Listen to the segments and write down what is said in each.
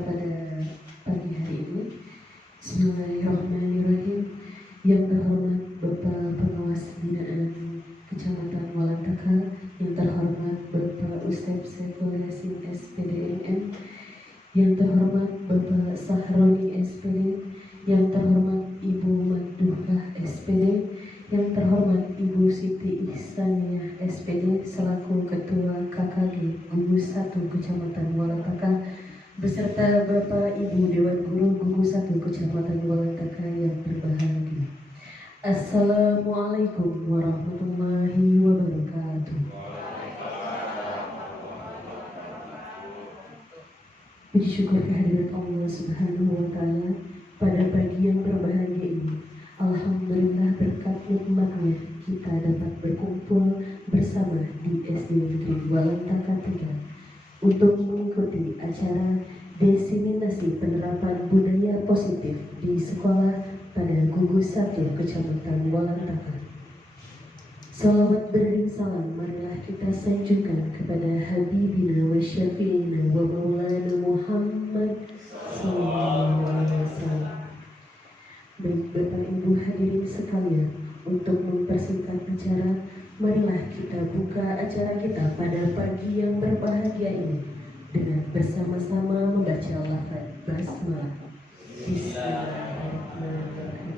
kita pada pagi hari ini. Bismillahirrahmanirrahim. Yang terhormat Bapak Pengawas Binaan Kecamatan Walantaka, yang terhormat Bapak Ustadz Saiful Yasin SPDMM, yang terhormat Bapak Sahroni SPD, yang terhormat Ibu Manduhah SPD, yang terhormat Ibu Siti Ihsaniah SPD selaku Ketua KKG Gugus 1 Kecamatan Walantaka, beserta Bapak Ibu Dewan Guru Gugus 1 Kecamatan Walantaka yang berbahagia. Assalamualaikum warahmatullahi wabarakatuh. Puji syukur kehadirat Allah Subhanahu wa Ta'ala pada pagi yang berbahagia ini. Alhamdulillah berkat nikmatnya kita dapat berkumpul bersama di SD Negeri Walantaka 3 untuk mengikuti acara diseminasi penerapan budaya positif di sekolah pada Gugus 1 Kecamatan Walantaka. Salawat beriring salam marilah kita sanjungkan kepada Habibina wa Syafi'ina wa Maulana Muhammad sallallahu alaihi wasallam. Baik Bapak Ibu hadirin sekalian, untuk mempersingkat acara, marilah kita buka acara kita pada pagi yang berbahagia ini dengan bersama-sama membaca lafaz basmalah. Bismillahirrahmanirrahim.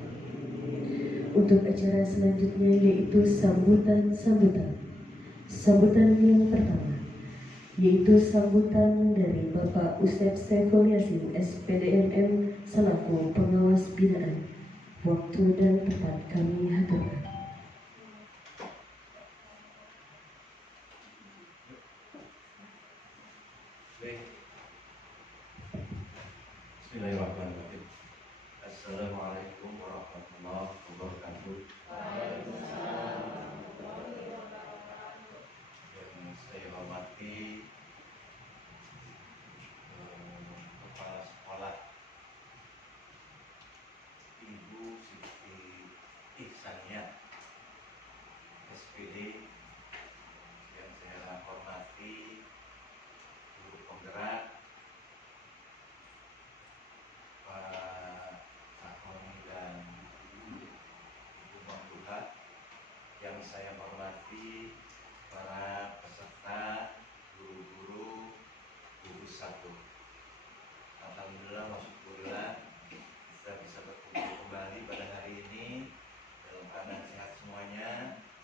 Untuk acara selanjutnya yaitu sambutan yang pertama yaitu sambutan dari Bapak Ustadz Saiful Yasin SPDMM selaku pengawas binaan. Waktu dan tempat kami haturkan. Bismillahirrahmanirrahim. Assalamualaikum warahmatullahi wabarakatuh. Yang saya hormati Kepala Sekolah Ibu Siti Ihsaniah SPD, yang saya hormati guru penggerak Pak Sahroni dan Ibu Manduhah, yang saya hormati para peserta guru-guru gugus 1. Alhamdulillah wa syukurillah kita bisa berkumpul kembali pada hari ini dalam keadaan sehat semuanya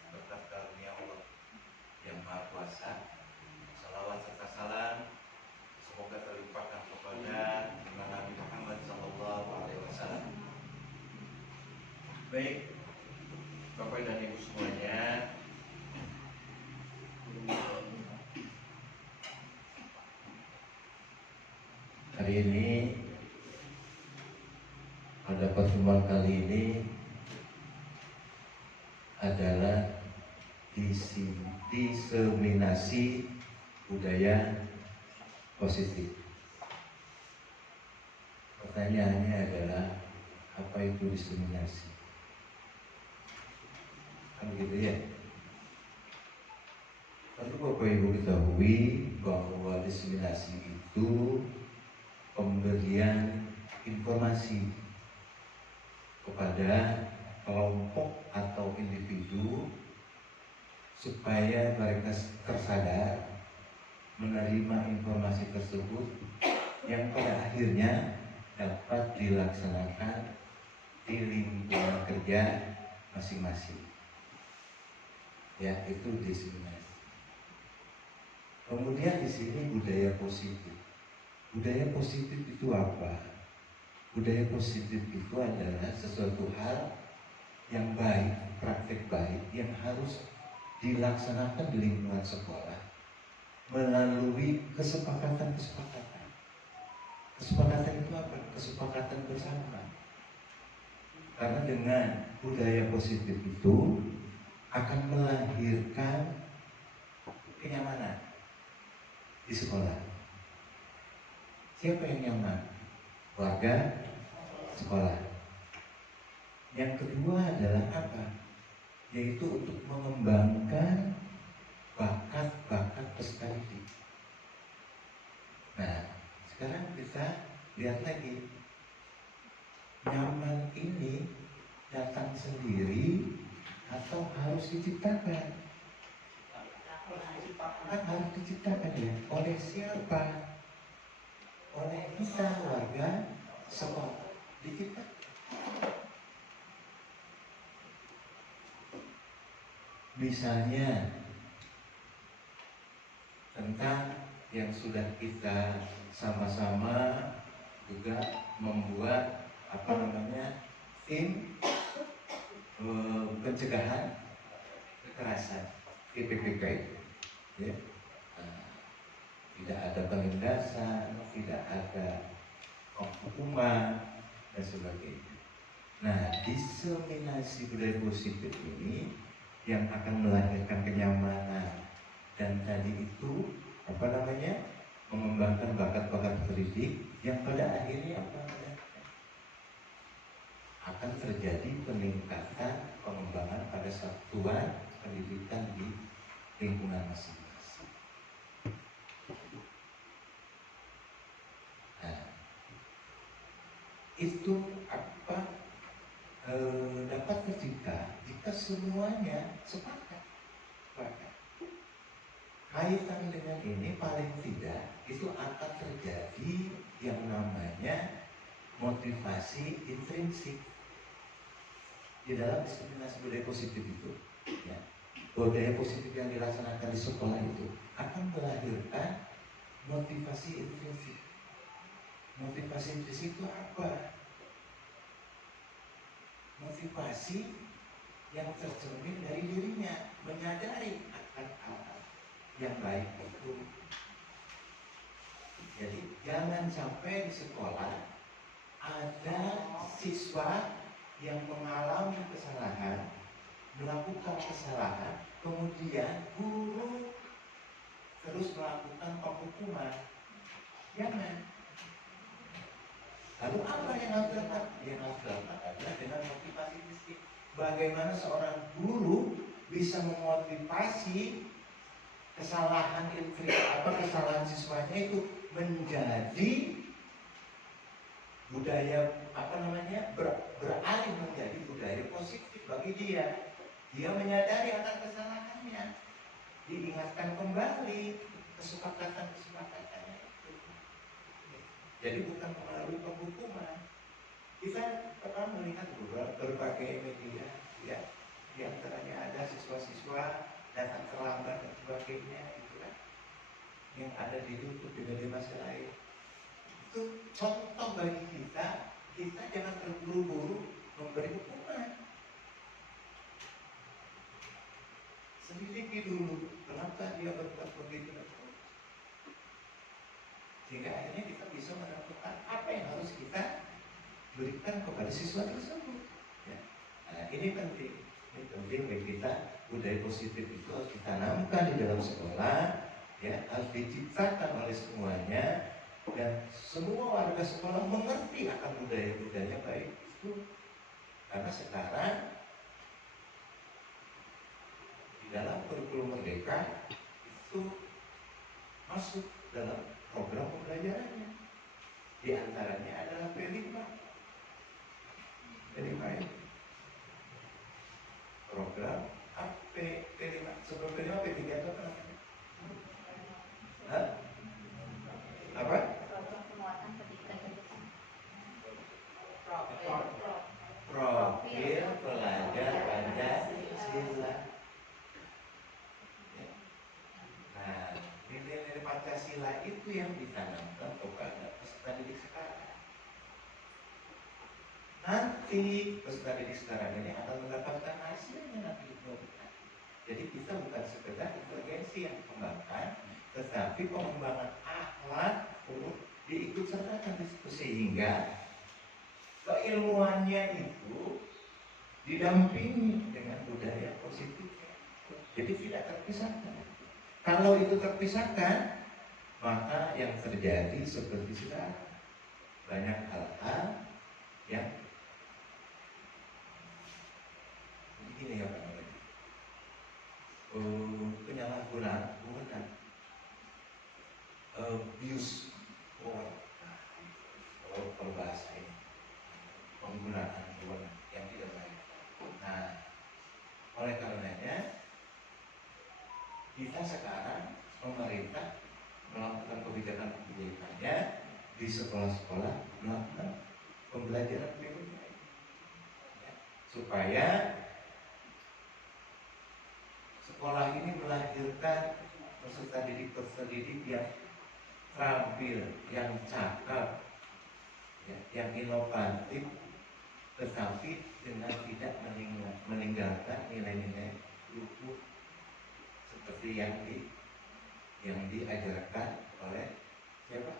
berkat karunia Allah yang Maha Kuasa. Salawat serta salam semoga terlimpahkan kepada Nabi Muhammad sallallahu alaihi wasallam. Baik, Bapak dan Ibu semuanya, hari ini pada pertemuan kali ini adalah diseminasi budaya positif. Pertanyaannya adalah apa itu diseminasi? Kan gitu ya. Tentu Bapak Ibu ketahui bahwa diseminasi itu pemberian informasi kepada kelompok atau individu supaya mereka tersadar menerima informasi tersebut yang pada akhirnya dapat dilaksanakan di lingkungan kerja masing-masing. Ya, itu diseminasi. Kemudian di sini budaya positif. Budaya positif itu apa? Budaya positif itu adalah sesuatu hal yang baik, praktek baik yang harus dilaksanakan di lingkungan sekolah melalui kesepakatan-kesepakatan. Kesepakatan itu apa? Kesepakatan bersama. Karena dengan budaya positif itu akan melahirkan kenyamanan di sekolah. Siapa yang nyaman? Warga sekolah. Yang kedua adalah apa? Yaitu untuk mengembangkan bakat-bakat peserta didik. Nah, sekarang kita lihat lagi, nyaman ini datang sendiri atau harus diciptakan? Kan harus diciptakan ya. Oleh siapa? Oleh kita, warga sekolah. Diciptakan. Misalnya tentang yang sudah kita sama-sama juga membuat tim pencegahan kekerasan TPPK, ya. Tidak ada penindasan, tidak ada hukuman dan sebagainya. Nah, diseminasi budaya positif ini yang akan melahirkan kenyamanan dan tadi itu mengembangkan bakat-bakat pendidik yang pada akhirnya akan terjadi peningkatan pengembangan pada satuan pendidikan di lingkungan masing-masing. Nah, itu dapat tercipta jika semuanya sepakat. Kaitan dengan ini paling tidak itu akan terjadi yang namanya motivasi intrinsik di dalam diseminasi budaya positif itu, ya. Budaya positif yang dilaksanakan di sekolah itu akan melahirkan motivasi intrinsik. Motivasi intrinsik itu apa? Motivasi yang tercermin dari dirinya, menyadari akan hal yang baik itu. Jadi jangan sampai di sekolah ada siswa yang mengalami kesalahan, melakukan kesalahan, kemudian guru terus melakukan penghukuman. Jangan. Lalu apa yang harus dilakukan? Yang harus dilakukan adalah dengan motivasi fisik. Bagaimana seorang guru bisa memotivasi kesalahan kesalahan siswanya itu menjadi budaya beralih menjadi budaya positif bagi dia. Dia menyadari akan kesalahannya, diingatkan kembali kesepakatan-kesepakatannya itu. Jadi bukan melalui penghukuman. Kita pernah melihat berbagai media, ya, di antaranya ada siswa-siswa datang terlambat dan sebagainya, itu kan, yang ada di YouTube, di media massa lain. Itu contoh bagi kita jangan terburu-buru memberi hukuman. Selidiki dulu kenapa dia berbuat begitu, sehingga akhirnya kita bisa menentukan apa yang harus kita berikan kepada siswa tersebut, ya. Nah, ini penting bagi kita. Budaya positif itu harus ditanamkan di dalam sekolah, ya, harus diciptakan oleh semuanya, dan semua warga sekolah mengerti akan budaya-budaya baik itu. Karena sekarang di dalam kurikulum Merdeka itu masuk dalam program pembelajarannya. Di antaranya adalah P5 ini program P5. Sebelum P5 P3 itu apa namanya? Apa? Profil pelajar Pancasila. Nah, nilai-nilai Pancasila itu yang ditanamkan kepada peserta didik sekarang. Nanti peserta didik sekarang ini akan mendapatkan hasilnya nanti. Jadi kita bukan sekedar inteligensi yang dikembangkan, tetapi pengembangan akhlak diikut sertakan di situ, sehingga keilmuannya itu didampingi dengan budaya positif. Jadi tidak terpisahkan. Kalau itu terpisahkan, maka yang terjadi seperti sekarang, banyak hal-hal yang begini, ya Pak, penyalahgunaan, abuse power. penggunaan wewenang yang tidak baik. Nah, oleh karenanya kita sekarang pemerintah melakukan kebijakan-kebijakannya di sekolah-sekolah, melakukan pembelajaran berikutnya ya, supaya sekolah ini melahirkan peserta didik yang terampil, yang cakap, ya, yang inovatif, tetapi dengan tidak meninggalkan nilai-nilai luhur seperti yang diajarkan oleh siapa?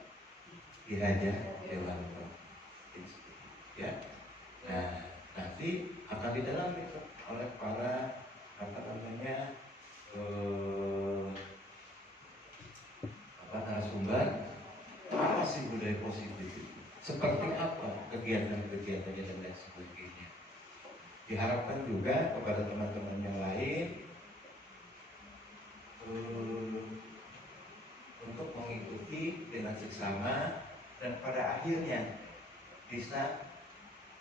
Ki Hajar Dewantara. Ya. Nah, nanti akan didalami oleh para narasumber apa sih budaya positif itu? Seperti apa kegiatan-kegiatannya dan lain sebagainya. Diharapkan juga kepada teman-teman yang lain untuk mengikuti dengan seksama dan pada akhirnya bisa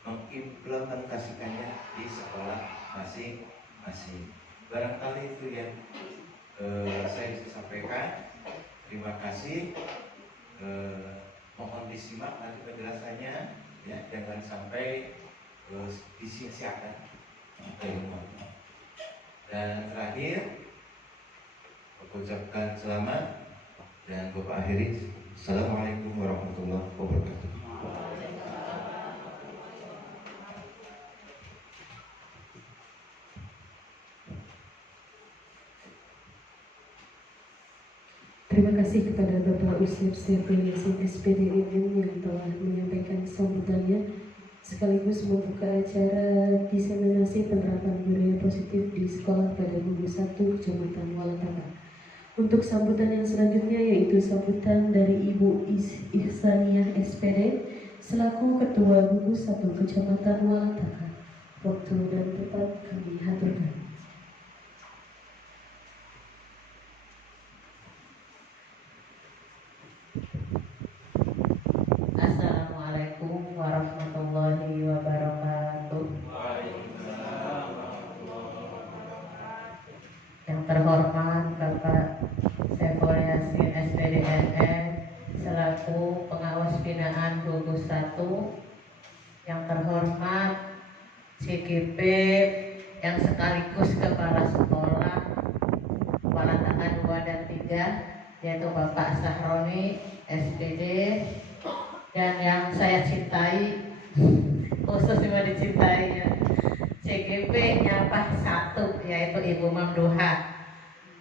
mengimplementasikannya di sekolah masing-masing. Barangkali itu yang saya bisa sampaikan. Terima kasih. Mohon disimak nanti penjelasannya, ya, jangan sampai disia-siakan. Dan terakhir, aku ucapkan selamat dan Bapak akhiri. Assalamualaikum warahmatullahi wabarakatuh. Terima kasih kepada Bapak Ustaz Syaiful Yasin SPD yang telah menyampaikan sambutannya sekaligus membuka acara diseminasi penerapan budaya positif di sekolah pada gugus 1 Kecamatan Walataka. Untuk sambutan yang selanjutnya yaitu sambutan dari Ibu Ihsaniyah SPD selaku Ketua Gugus 1 Kecamatan Walataka. Waktu dan tempat kami haturkan. Assalamualaikum warahmatullahi wabarakatuh. Yang terhormat Bapak Syaiful Yasin SPDNE selaku pengawas binaan gugus 1, yang terhormat CGP yang sekaligus kepala sekolah Walataka 2 dan 3 yaitu Bapak Sahroni SPD, dan yang saya cintai, khusus yang dicintai ya, CGP nyapa 1 yaitu Ibu Mamduha.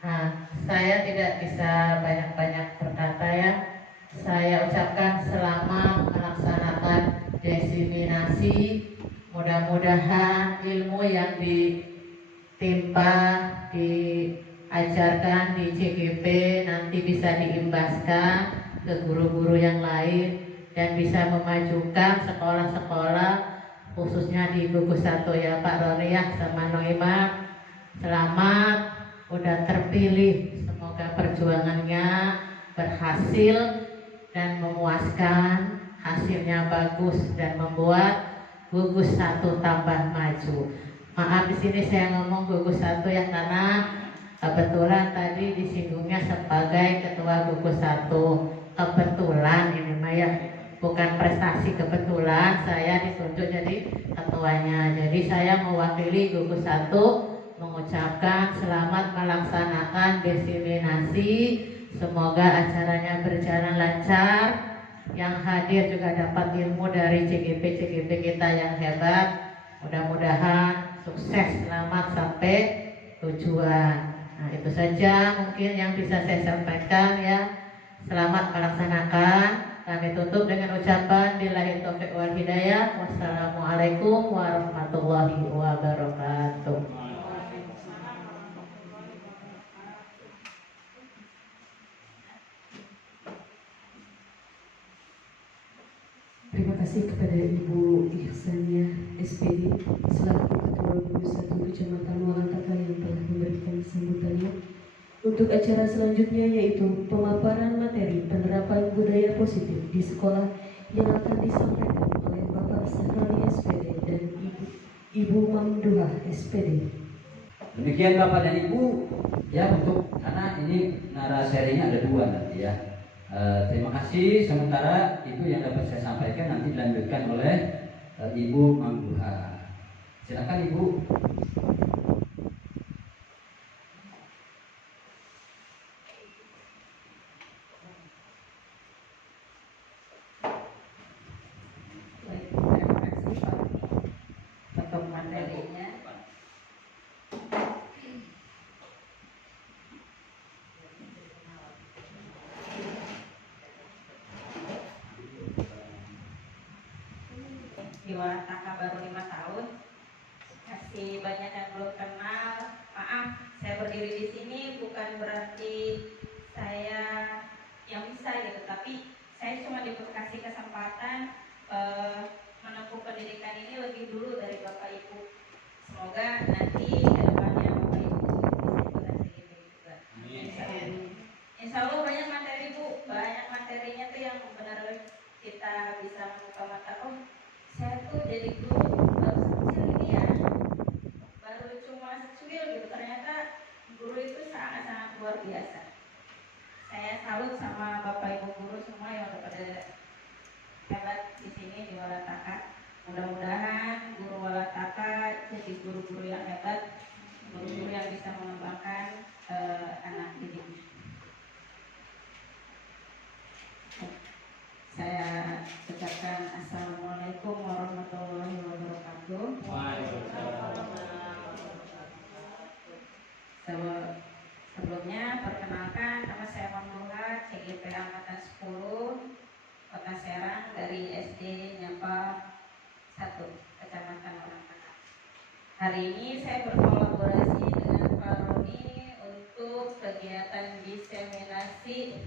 Nah, saya tidak bisa banyak-banyak berkata ya. Saya ucapkan selamat melaksanakan diseminasi. Mudah-mudahan ilmu yang ditimpa, diajarkan di CGP nanti bisa diimbaskan ke guru-guru yang lain dan bisa memajukan sekolah-sekolah khususnya di gugus 1 ya Pak Roniah sama Noima. Selamat udah terpilih, semoga perjuangannya berhasil dan memuaskan, hasilnya bagus dan membuat gugus 1 tambah maju. Maaf di sini saya ngomong gugus 1 ya karena kebetulan tadi disinggungnya sebagai ketua gugus 1. Kebetulan ini mah ya, bukan prestasi, kebetulan saya ditunjuk jadi ketuanya. Jadi saya mewakili gugus 1 mengucapkan selamat melaksanakan diseminasi. Semoga acaranya berjalan lancar. Yang hadir juga dapat ilmu dari CGP kita yang hebat. Mudah-mudahan sukses, selamat sampai tujuan. Nah, itu saja mungkin yang bisa saya sampaikan ya. Selamat melaksanakan. Kami tutup dengan ucapan billahi taufiq wal hidayah. Wassalamualaikum warahmatullahi wabarakatuh. Terima kasih kepada Ibu Ihsaniyah SPD selaku Ketua Gugus 1 Kecamatan Walataka yang telah memberikan sambutannya. Untuk acara selanjutnya yaitu pemaparan materi penerapan budaya positif di sekolah yang akan disampaikan oleh Bapak Sahroni SPD SPD. Demikian Bapak dan Ibu, ya, untuk karena ini naraserinya ada 2 nanti ya. Terima kasih, sementara itu yang dapat saya sampaikan nanti dilanjutkan oleh Ibu Mangguha. Silakan Ibu. Baik, terima kasih Pak untuk materinya. Di Warataka baru 5 tahun, masih banyak yang belum kenal. Maaf, saya berdiri di sini bukan berarti saya yang bisa gitu, tapi saya cuma dikasih kesempatan menempuh pendidikan ini lebih dulu dari Bapak Ibu. Semoga nanti kedepannya Bapak Ibu bisa ikutan CGP juga. Insya Allah banyak materi Bu, banyak materinya tuh yang benar kita bisa membuka mata. Oh, saya tuh jadi guru baru sekecil ini ya, baru cuma sekecil gitu. Ternyata guru itu sangat-sangat luar biasa. Saya salut sama Bapak Ibu guru semua yang udah pada hebat di sini di Warataka. Mudah-mudahan guru Warataka jadi guru-guru yang hebat, guru-guru yang bisa mengembangkan anak didiknya. Saya ucapkan Assalamualaikum warahmatullahi wabarakatuh. Sebelumnya perkenalkan, nama saya Mangguha, CGP Angkatan 10 Kota Serang dari SD Nyapa 1 Kecamatan Warataka. Hari ini saya berkolaborasi dengan Pak Roni untuk kegiatan diseminasi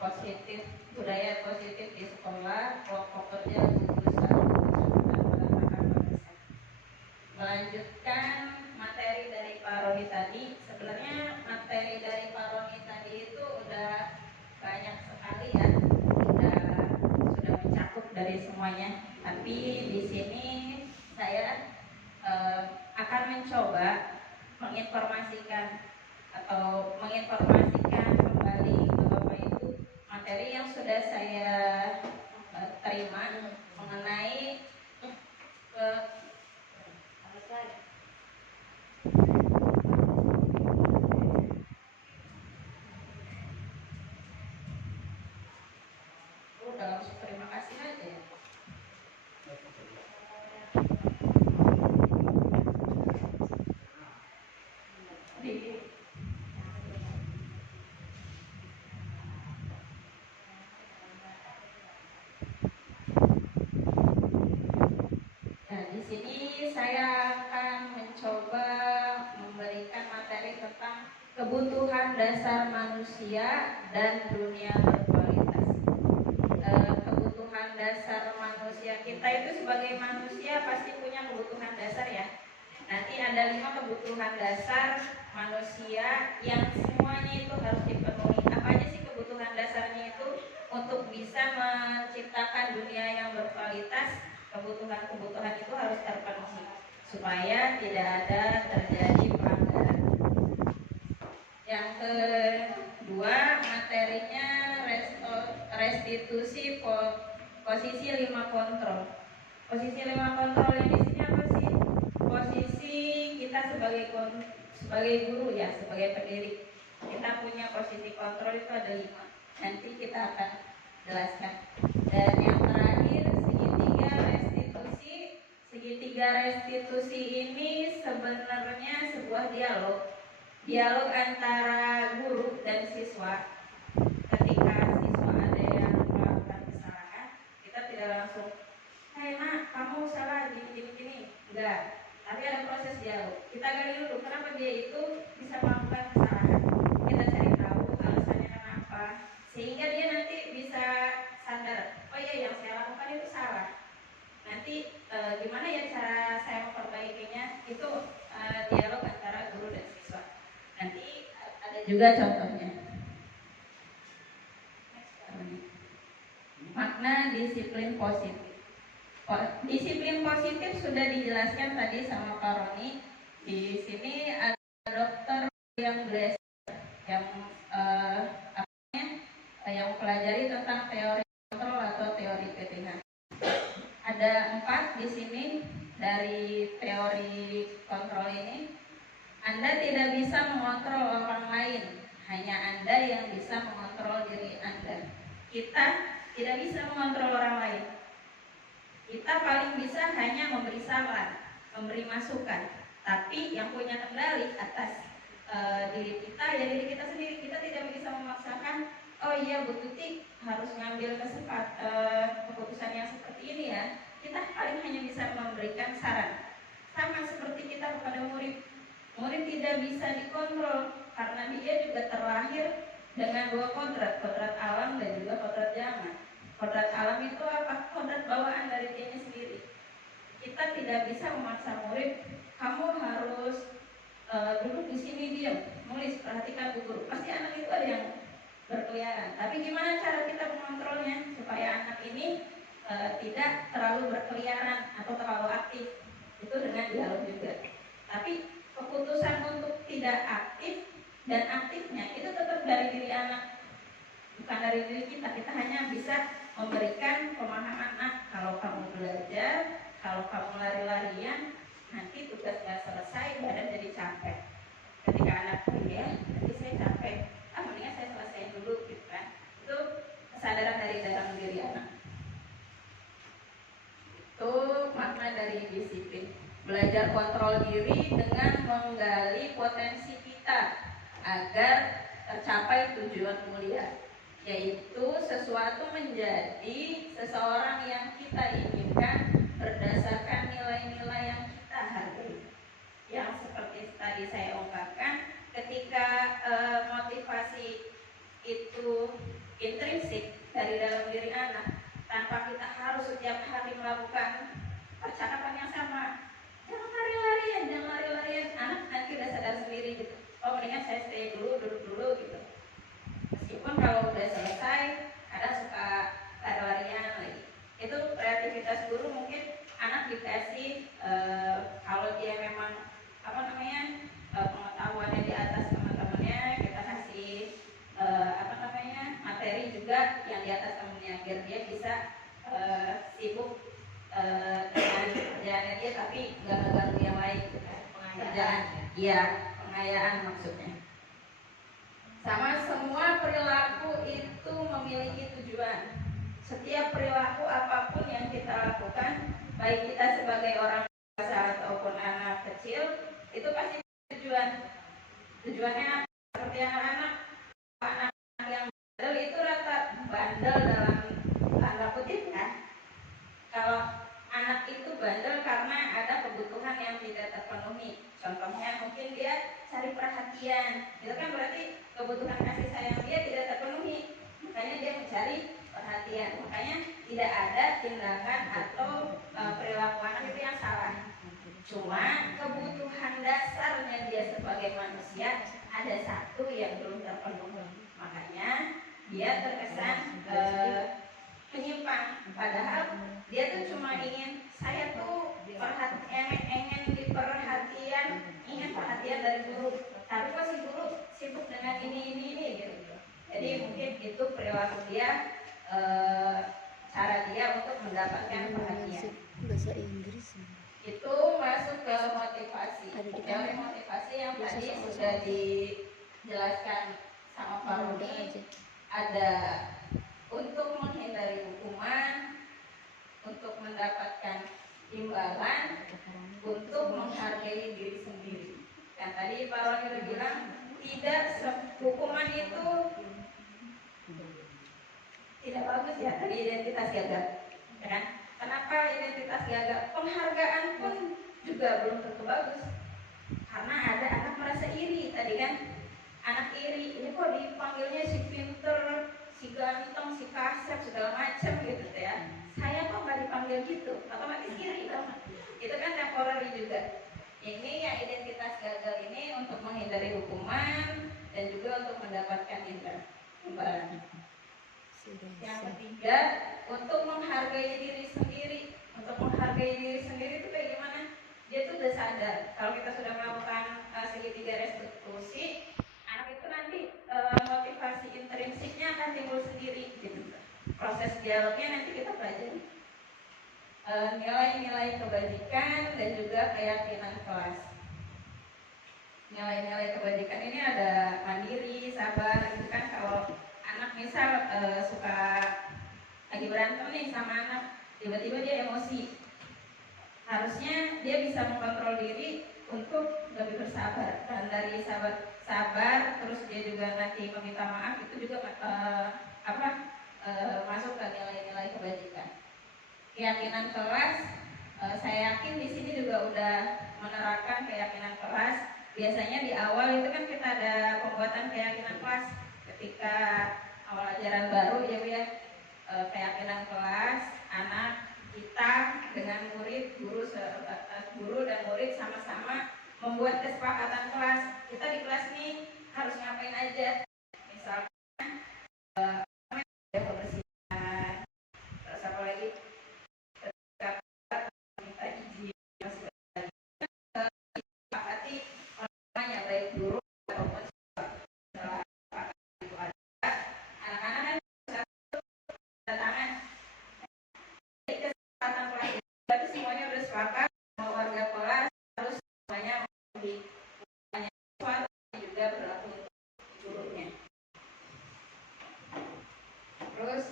positif, budaya positif di sekolah, kelompok kerja gugus satu Kecamatan Warataka. Melanjutkan materi dari Pak Roni tadi, sebenarnya materi dari Pak Roni tadi itu udah banyak sekali ya, sudah mencakup dari semuanya. Tapi di sini saya akan mencoba menginformasikan kembali ke Bapak Ibu materi yang sudah saya terima mengenai udah langsung terima kasih aja ya. Nah, di sini saya akan mencoba memberikan materi tentang kebutuhan dasar manusia dan dunia berkualitas. Kebutuhan dasar manusia, kita itu sebagai manusia pasti punya kebutuhan dasar ya. Nanti ada 5 kebutuhan dasar manusia yang semuanya itu harus dipenuhi. Apa aja sih kebutuhan dasarnya itu untuk bisa menciptakan dunia yang berkualitas? Kebutuhan-kebutuhan itu harus terpenuhi supaya tidak ada terjadi pelanggaran. Yang kedua, materinya restitusi posisi 5 kontrol. Posisi 5 kontrol yang di sini apa sih? Posisi kita sebagai guru ya, sebagai pendiri. Kita punya posisi kontrol itu ada 5. Nanti kita akan jelaskan. Dan yang terakhir, segitiga restitusi ini sebenarnya sebuah dialog antara guru dan siswa. Ketika siswa ada yang melakukan kesalahan, kita tidak langsung, "Hai nak, kamu salah gini." Enggak, tapi ada proses dialog. Kita gali dulu kenapa dia itu bisa melakukan kesalahan. Kita cari tahu alasannya kenapa, sehingga dia nanti bisa sadar, oh iya yang saya lakukan itu salah. Nanti gimana ya cara saya memperbaikinya, itu dialog antara guru dan siswa. Nanti ada juga contohnya. Makna disiplin positif. Disiplin positif sudah dijelaskan tadi sama Pak Roni. Di sini ada dokter yang belajar yang yang pelajari tentang teori kontrol atau teori PTH. Ada 4 di sini dari teori kontrol ini. Anda tidak bisa mengontrol orang lain, hanya Anda yang bisa mengontrol diri Anda. Kita tidak bisa mengontrol orang lain. Kita paling bisa hanya memberi saran, memberi masukan. Tapi yang punya kendali atas diri kita ya diri kita sendiri. Kita tidak bisa memaksakan, oh iya Bu Tuti harus ngambil keputusan yang seperti ini ya. Kita paling hanya bisa memberikan saran. Sama seperti kita kepada murid. Murid tidak bisa dikontrol karena dia juga terlahir dengan 2 kodrat alam dan juga kodrat zaman. Kodrat alam itu apa? Kodrat bawaan dari dirinya sendiri. Kita tidak bisa memaksa murid, kamu harus duduk di sini diam, nulis, perhatikan Bu Guru. Pasti anak itu ada yang berkeliaran. Tapi gimana cara kita mengontrolnya supaya anak ini tidak terlalu berkeliaran atau terlalu aktif? Itu dengan dialog juga. Tapi keputusan untuk tidak aktif dan aktifnya itu tetap dari diri anak, bukan dari diri kita. Kita hanya bisa memberikan pemahaman, kalau kamu belajar, kalau kamu lari-larian, nanti tugas nggak selesai, badan jadi capek. Ketika anak ya, nanti saya capek, mendingan saya selesaiin dulu, gitu kan. Itu kesadaran dari dalam diri anak. Itu makna dari disiplin. Belajar kontrol diri dengan menggali potensi kita agar tercapai tujuan mulia, yaitu sesuatu menjadi seseorang yang kita inginkan berdasarkan nilai-nilai yang kita hargai. Yang seperti tadi saya ungkapkan, ketika motivasi itu intrinsik dari dalam diri anak, tanpa kita harus setiap hari melakukan percakapan yang sama. Jangan lari-larian, anak nanti udah sadar sendiri gitu. Oh mendingan saya stay dulu, duduk dulu gitu. Meskipun kalau udah selesai, kadang suka lari-larian lagi. Itu kreativitas guru. Mungkin anak dikasih kalau dia memang pengetahuannya di atas teman-temannya, kita kasih materi juga yang di atas temannya biar dia bisa sibuk dengan kerjaannya dia tapi nggak ngeganggu yang lain. Kerjaan, iya, pengayaan maksudnya. Sama, semua perilaku itu memiliki tujuan. Setiap perilaku apapun yang kita lakukan, baik kita sebagai orang dewasa ataupun anak kecil, itu pasti tujuan. Tujuannya seperti anak-anak yang bandel itu rata bandel dalam tanda kutip kan. Kalau anak itu bandel karena ada kebutuhan yang tidak terpenuhi. Contohnya mungkin dia cari perhatian, itu kan berarti kebutuhan kasih sayang dia tidak terpenuhi, makanya dia mencari perhatian. Makanya tidak ada tindakan atau perilaku anak itu yang salah. Cuma kebutuhan dasarnya dia sebagai manusia ada satu yang belum terpenuhi, makanya dia terkesan menyimpang. Padahal dia tuh cuma ingin, saya tuh ingin diperhatian, ingin perhatian dari guru, tapi kok si guru sibuk dengan ini gitu. Jadi mungkin itu perilaku dia, cara dia untuk mendapatkan perhatian. Bahasa Inggris. Itu masuk ke motivasi. Teori motivasi yang tadi sudah dijelaskan sama Pak Rudi. Ada untuk menghindari hukuman, untuk mendapatkan imbalan, untuk menghargai diri sendiri. Dan tadi Pak Roni udah bilang, hukuman itu tidak bagus ya, tadi identitas gagal. Kan? Kenapa identitas gagal? Penghargaan pun juga belum tentu bagus. Karena ada anak merasa iri tadi kan. Anak iri, ini kok dipanggilnya si pinter, si ganteng, si kasar, segala macam gitu ya. Saya kok nggak dipanggil gitu, otomatis iri dong. Itu kan temporary juga. Ini yang identitas gagal ini untuk menghindari hukuman dan juga untuk mendapatkan imbalan. Yang ketiga, untuk menghargai diri sendiri. Untuk dipelajari. Nilai-nilai kebajikan dan juga keyakinan kelas. Nilai-nilai kebajikan ini ada mandiri, sabar, gitu kan. Kalau anak misal suka lagi berantem nih sama anak, tiba-tiba dia emosi, harusnya dia bisa mengontrol diri untuk lebih bersabar. Dan dari sabar terus dia juga nanti meminta maaf, itu juga masuk ke nilai-nilai kebajikan. Keyakinan kelas, saya yakin di sini juga udah menerapkan keyakinan kelas. Biasanya di awal itu kan kita ada pembuatan keyakinan kelas ketika awal ajaran baru ya Bu ya. Keyakinan kelas, anak kita dengan murid, guru dan murid sama-sama membuat kesepakatan kelas. Kita di kelas nih harus ngapain aja. Misalkan pembersihan, terus apa lagi? Minta izin, sepakati orangnya baik guru ataupun anak-anak kan tangan. Jadi kesepakatan kelas itu semuanya udah sepakat, mau warga kelas harus semuanya memenuhi sesuatu juga berlaku untuk gurunya. Terus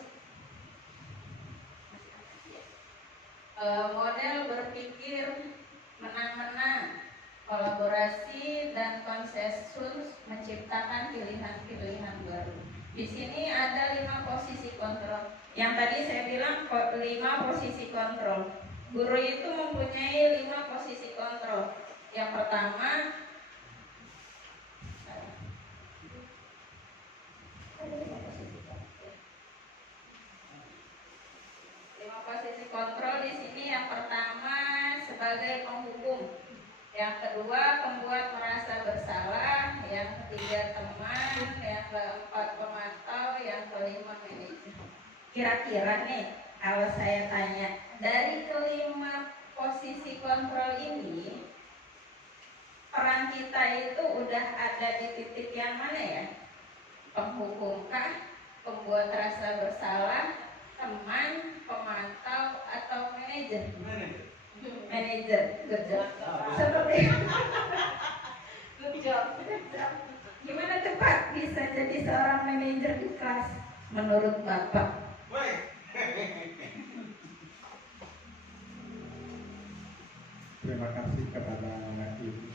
model berpikir menang-menang, kolaborasi dan konsensus menciptakan pilihan-pilihan baru. Di sini ada 5 posisi kontrol. Yang tadi saya bilang 5 posisi kontrol. Guru itu mempunyai 5 posisi kontrol. Yang pertama, posisi kontrol di sini. Yang pertama sebagai penghukum, yang kedua pembuat merasa bersalah, yang ketiga teman, yang keempat pemantau, yang kelima manajer. Kira-kira nih kalau saya tanya, dari kelima posisi kontrol ini peran kita itu udah ada di titik yang mana ya? Penghukumkah, pembuat rasa bersalah, teman, pemantau, atau manajer? Manajer, good job. Seperti good job. Gimana cepat bisa jadi seorang manajer di kelas menurut Bapak? Terima kasih kepada Ibu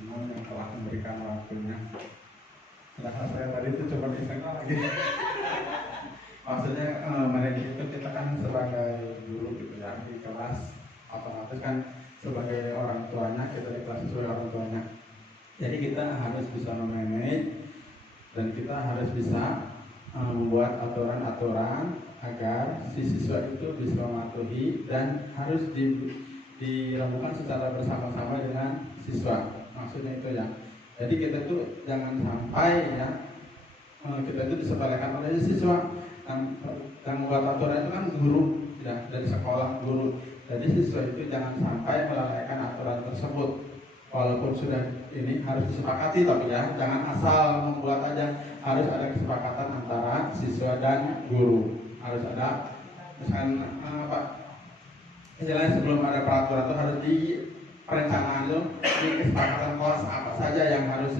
Imam yang telah memberikan waktunya. Sedangkan saya tadi itu cuma iseng lagi. Maksudnya manajer itu kita kan sebagai guru gitu ya di kelas, otomatis kan sebagai orang tuanya, kita di kelas sebagai orang tuanya. Jadi kita harus bisa memanage dan kita harus bisa membuat aturan-aturan agar si siswa itu bisa mematuhi dan harus dilakukan secara bersama-sama dengan siswa. Maksudnya itu ya. Jadi kita tuh jangan sampai ya kita itu disepelekan oleh siswa. Yang membuat aturan itu kan guru ya, dari sekolah guru. Jadi siswa itu jangan sampai melalaikan aturan tersebut. Walaupun sudah ini harus disepakati, tapi ya jangan asal membuat aja. Harus ada kesepakatan antara siswa dan guru. Harus ada misalkan istilahnya sebelum ada peraturan itu harus di perencanaan itu di kesepakatan kelas apa saja yang harus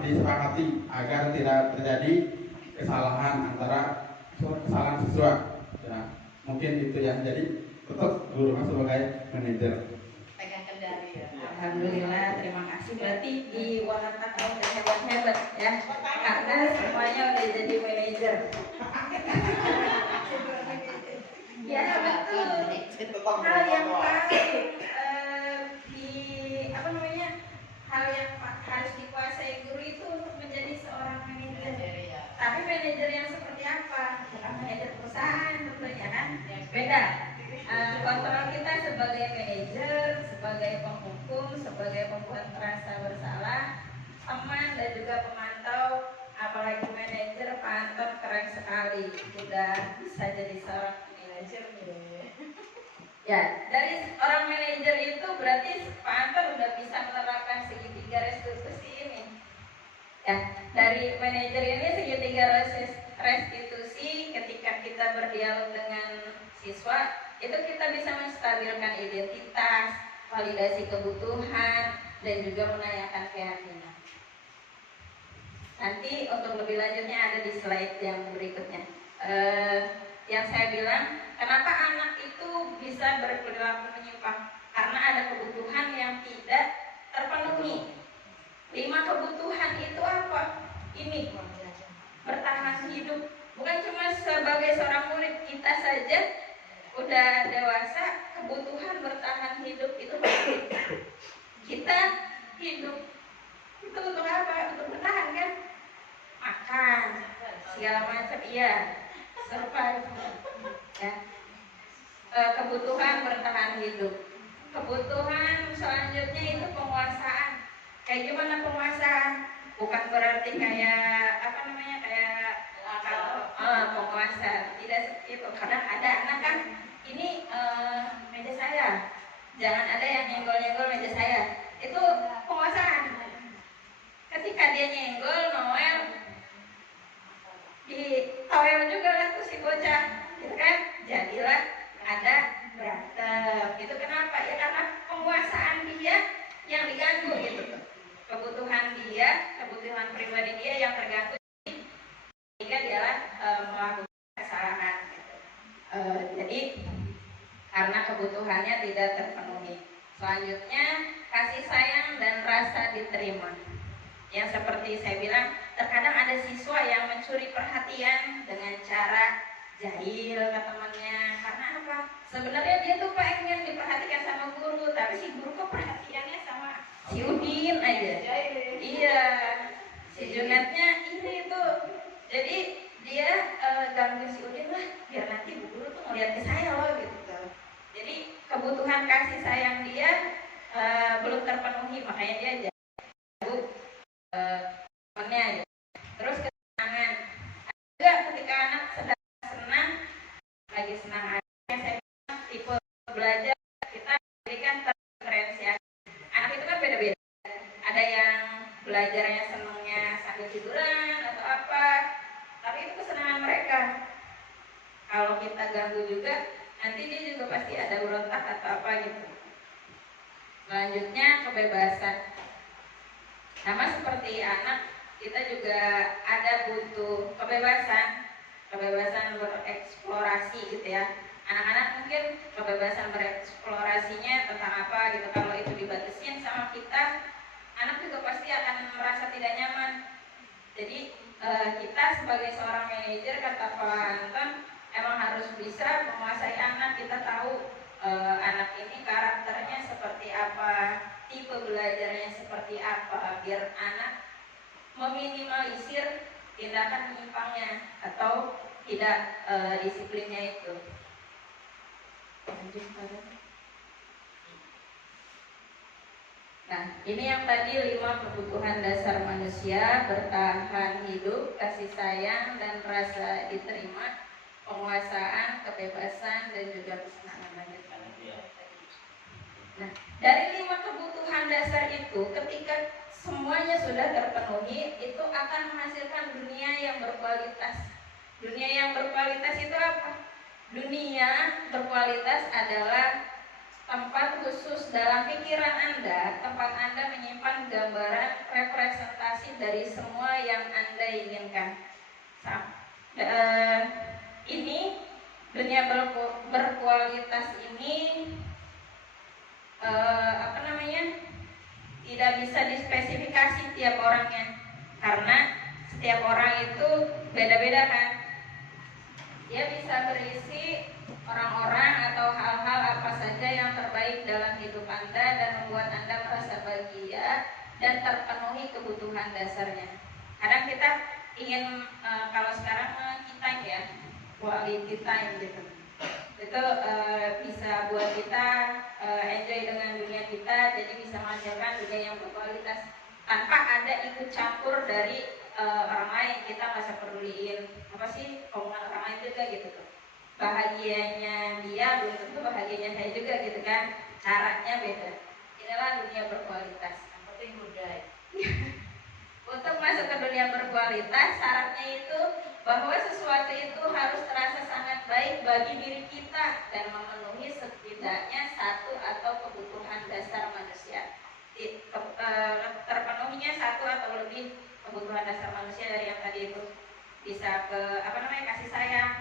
disepakati agar tidak terjadi kesalahan antara kesalahan siswa. Ya, mungkin itu ya. Jadi tetap guru sebagai manajer. Pegang kendali ya. Alhamdulillah, terima kasih. Berarti di Wanata kamu udah hebat-hebat ya. Karena semuanya udah jadi manajer. Ya betul. Hal yang paling hal yang harus dikuasai guru itu untuk menjadi seorang manajer. Tapi manajer yang seperti apa? Bukan manajer perusahaan tentunya kan? Beda. Kontrol kita sebagai manajer, sebagai penghukum, sebagai pembuat merasa bersalah, teman dan juga pemantau, apalagi manajer. Pak Anton keren sekali, sudah bisa jadi seorang manajer. Ya, dari orang manajer itu berarti Pak Anton udah bisa menerapkan segitiga restitusi ini. Ya, dari manajer ini segitiga restitusi ketika kita berdialog dengan siswa, itu kita bisa menstabilkan identitas, validasi kebutuhan, dan juga menanyakan keyakinan. Nanti untuk lebih lanjutnya ada di slide yang berikutnya. Yang saya bilang, kenapa anak itu bisa berperilaku menyimpang? Karena ada kebutuhan yang tidak terpenuhi. 5 kebutuhan itu apa? Ini bertahan hidup. Bukan cuma sebagai seorang murid, kita saja udah dewasa, kebutuhan bertahan hidup itu penting. Kita hidup itu untuk apa? Untuk bertahan kan? Makan, segala macam, iya, survive. Ya. Kebutuhan bertahan hidup. Kebutuhan selanjutnya itu penguasaan. Kayak gimana penguasaan? Bukan berarti kayak apa namanya, kayak kalau penguasa, tidak seperti itu. Kadang ada anak kan, ini meja saya, jangan ada yang nyenggol-nyenggol meja saya. Itu penguasaan. Ketika dia nyenggol, Noel, ditowel juga lah tuh si bocah, gitu kan? Jadilah ada berantem. Itu kenapa? Ya karena penguasaan dia yang diganggu gitu tuh. Kebutuhan dia, kebutuhan pribadi dia yang terganggu, sehingga dialah melakukan kesalahan gitu. Jadi karena kebutuhannya tidak terpenuhi. Selanjutnya, kasih sayang dan rasa diterima. Yang seperti saya bilang, terkadang ada siswa yang mencuri perhatian dengan cara jahil ke temannya. Karena apa? Sebenarnya dia tuh pengen diperhatikan sama guru, tapi si guru kok perhatiannya sama si Udin aja. Iya, si Junatnya ini tuh. Jadi dia gangguin si Udin lah, biar nanti bu guru tuh ngeliat ke saya loh gitu. Jadi kebutuhan kasih sayang dia belum terpenuhi, makanya dia jauh temennya aja. Terus kesenangan. Juga ketika anak sedang senang, lagi senang aja, saya bilang tipe belajar kita berikan diferensiasi. Anak itu kan beda-beda. Ada yang belajarnya senangnya sambil tiduran atau apa, tapi itu kesenangan mereka. Kalau kita ganggu juga, nanti dia juga pasti ada berontak atau apa gitu. Selanjutnya kebebasan. Sama seperti anak, kita juga ada butuh kebebasan bereksplorasi gitu ya. Anak-anak mungkin kebebasan bereksplorasinya tentang apa gitu. Kalau itu dibatasin sama kita, anak juga pasti akan merasa tidak nyaman. Jadi kita sebagai seorang manajer, kata Pak Anton, emang harus bisa menguasai anak. Kita tahu anak ini karakternya seperti apa, tipe belajarnya seperti apa, biar anak meminimalisir tindakan menyimpangnya atau tidak disiplinnya itu. Lanjut pada. Nah, ini yang tadi 5 kebutuhan dasar manusia: bertahan hidup, kasih sayang dan rasa diterima, penguasaan, kebebasan, dan juga kesenangan. Lanjut pada. Nah, dari 5 kebutuhan dasar itu, ketika semuanya sudah terpenuhi, itu akan menghasilkan dunia yang berkualitas. Dunia yang berkualitas itu apa? Dunia berkualitas adalah tempat khusus dalam pikiran Anda, tempat Anda menyimpan gambaran representasi dari semua yang Anda inginkan. Ini dunia berkualitas ini tidak bisa dispesifikasi tiap orangnya, karena setiap orang itu beda-beda kan. Dia bisa berisi orang-orang atau hal-hal apa saja yang terbaik dalam hidup Anda dan membuat Anda merasa bahagia dan terpenuhi kebutuhan dasarnya. Kadang kita ingin kalau sekarang kita ya quality time gitu. Itu bisa buat kita enjoy dengan dunia kita, jadi bisa menghasilkan dunia yang berkualitas tanpa ada ikut campur dari orang lain. Kita nggak usah peduliin apa sih omongan orang lain juga gitu tuh. Bahagianya dia belum tentu bahagianya saya juga gitu kan, caranya beda. Inilah dunia berkualitas. Yang penting budaya. Untuk masuk ke dunia berkualitas, syaratnya itu bahwa sesuatu itu harus terasa sangat baik bagi diri kita dan memenuhi setidaknya satu atau kebutuhan dasar manusia. Terpenuhinya satu atau lebih kebutuhan dasar manusia dari yang tadi itu, bisa ke kasih sayang,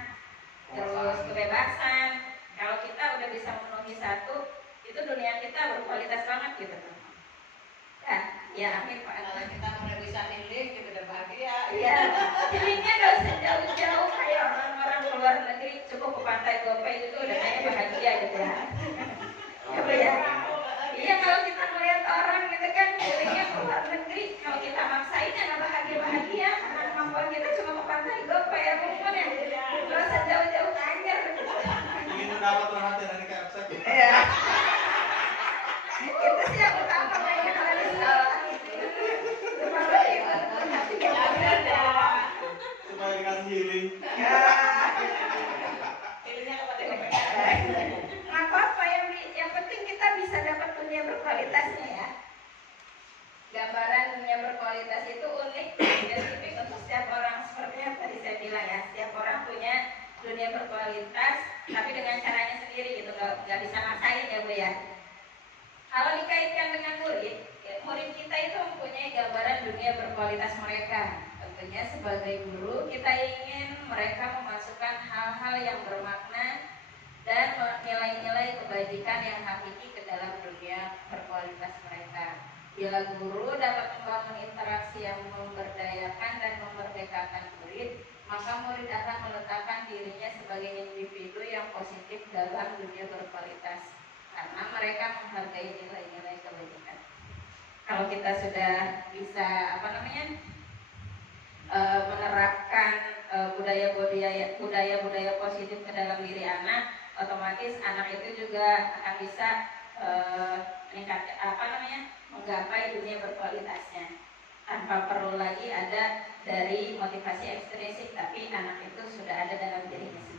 terus kebebasan. Kalau kita udah bisa memenuhi satu, itu dunia kita berkualitas banget gitu kan. Ya amin Pak. Kalau kita udah bisa healing, kita udah bahagia. Iya, healingnya gak usah jauh-jauh kayak orang-orang luar negeri, cukup ke pantai Gopeng itu udah kayak bahagia gitu ya. Ya Bu ya. Iya, kalau kita melihat orang gitu kan healingnya ke luar negeri, kalau kita maksain ya nggak bahagia-bahagia karena kemampuan kita cuma ke pantai Gopeng ya bukan ya. Gak usah jauh-jauh ke Anyer. Ingin mendapat perhatian dari KFC. Iya. Itu sih yang utama pengen harus Supaya dikasih healing. Nggak apa-apa, yang penting kita bisa dapat dunia berkualitasnya ya. Gambaran dunia berkualitas itu unik, spesifik untuk setiap orang. Seperti yang tadi saya bilang ya, setiap orang punya dunia berkualitas, tapi dengan caranya sendiri gitu, nggak bisa maksain ya Bu ya. Kalau dikaitkan dengan murid kita itu mempunyai gambaran dunia berkualitas mereka. Tentunya sebagai guru kita ingin mereka memasukkan hal-hal yang bermakna dan nilai-nilai kebajikan yang hakiki ke dalam dunia berkualitas mereka. Bila guru dapat membangun interaksi yang memberdayakan dan memerdekakan murid, maka murid akan meletakkan dirinya sebagai individu yang positif dalam dunia berkualitas, karena mereka menghargai nilai-nilai kebajikan. Kalau kita sudah bisa menerapkan budaya-budaya positif ke dalam diri anak, otomatis anak itu juga akan bisa menggapai dunia berkualitasnya tanpa perlu lagi ada dari motivasi ekstrinsik, tapi anak itu sudah ada dalam dirinya sendiri.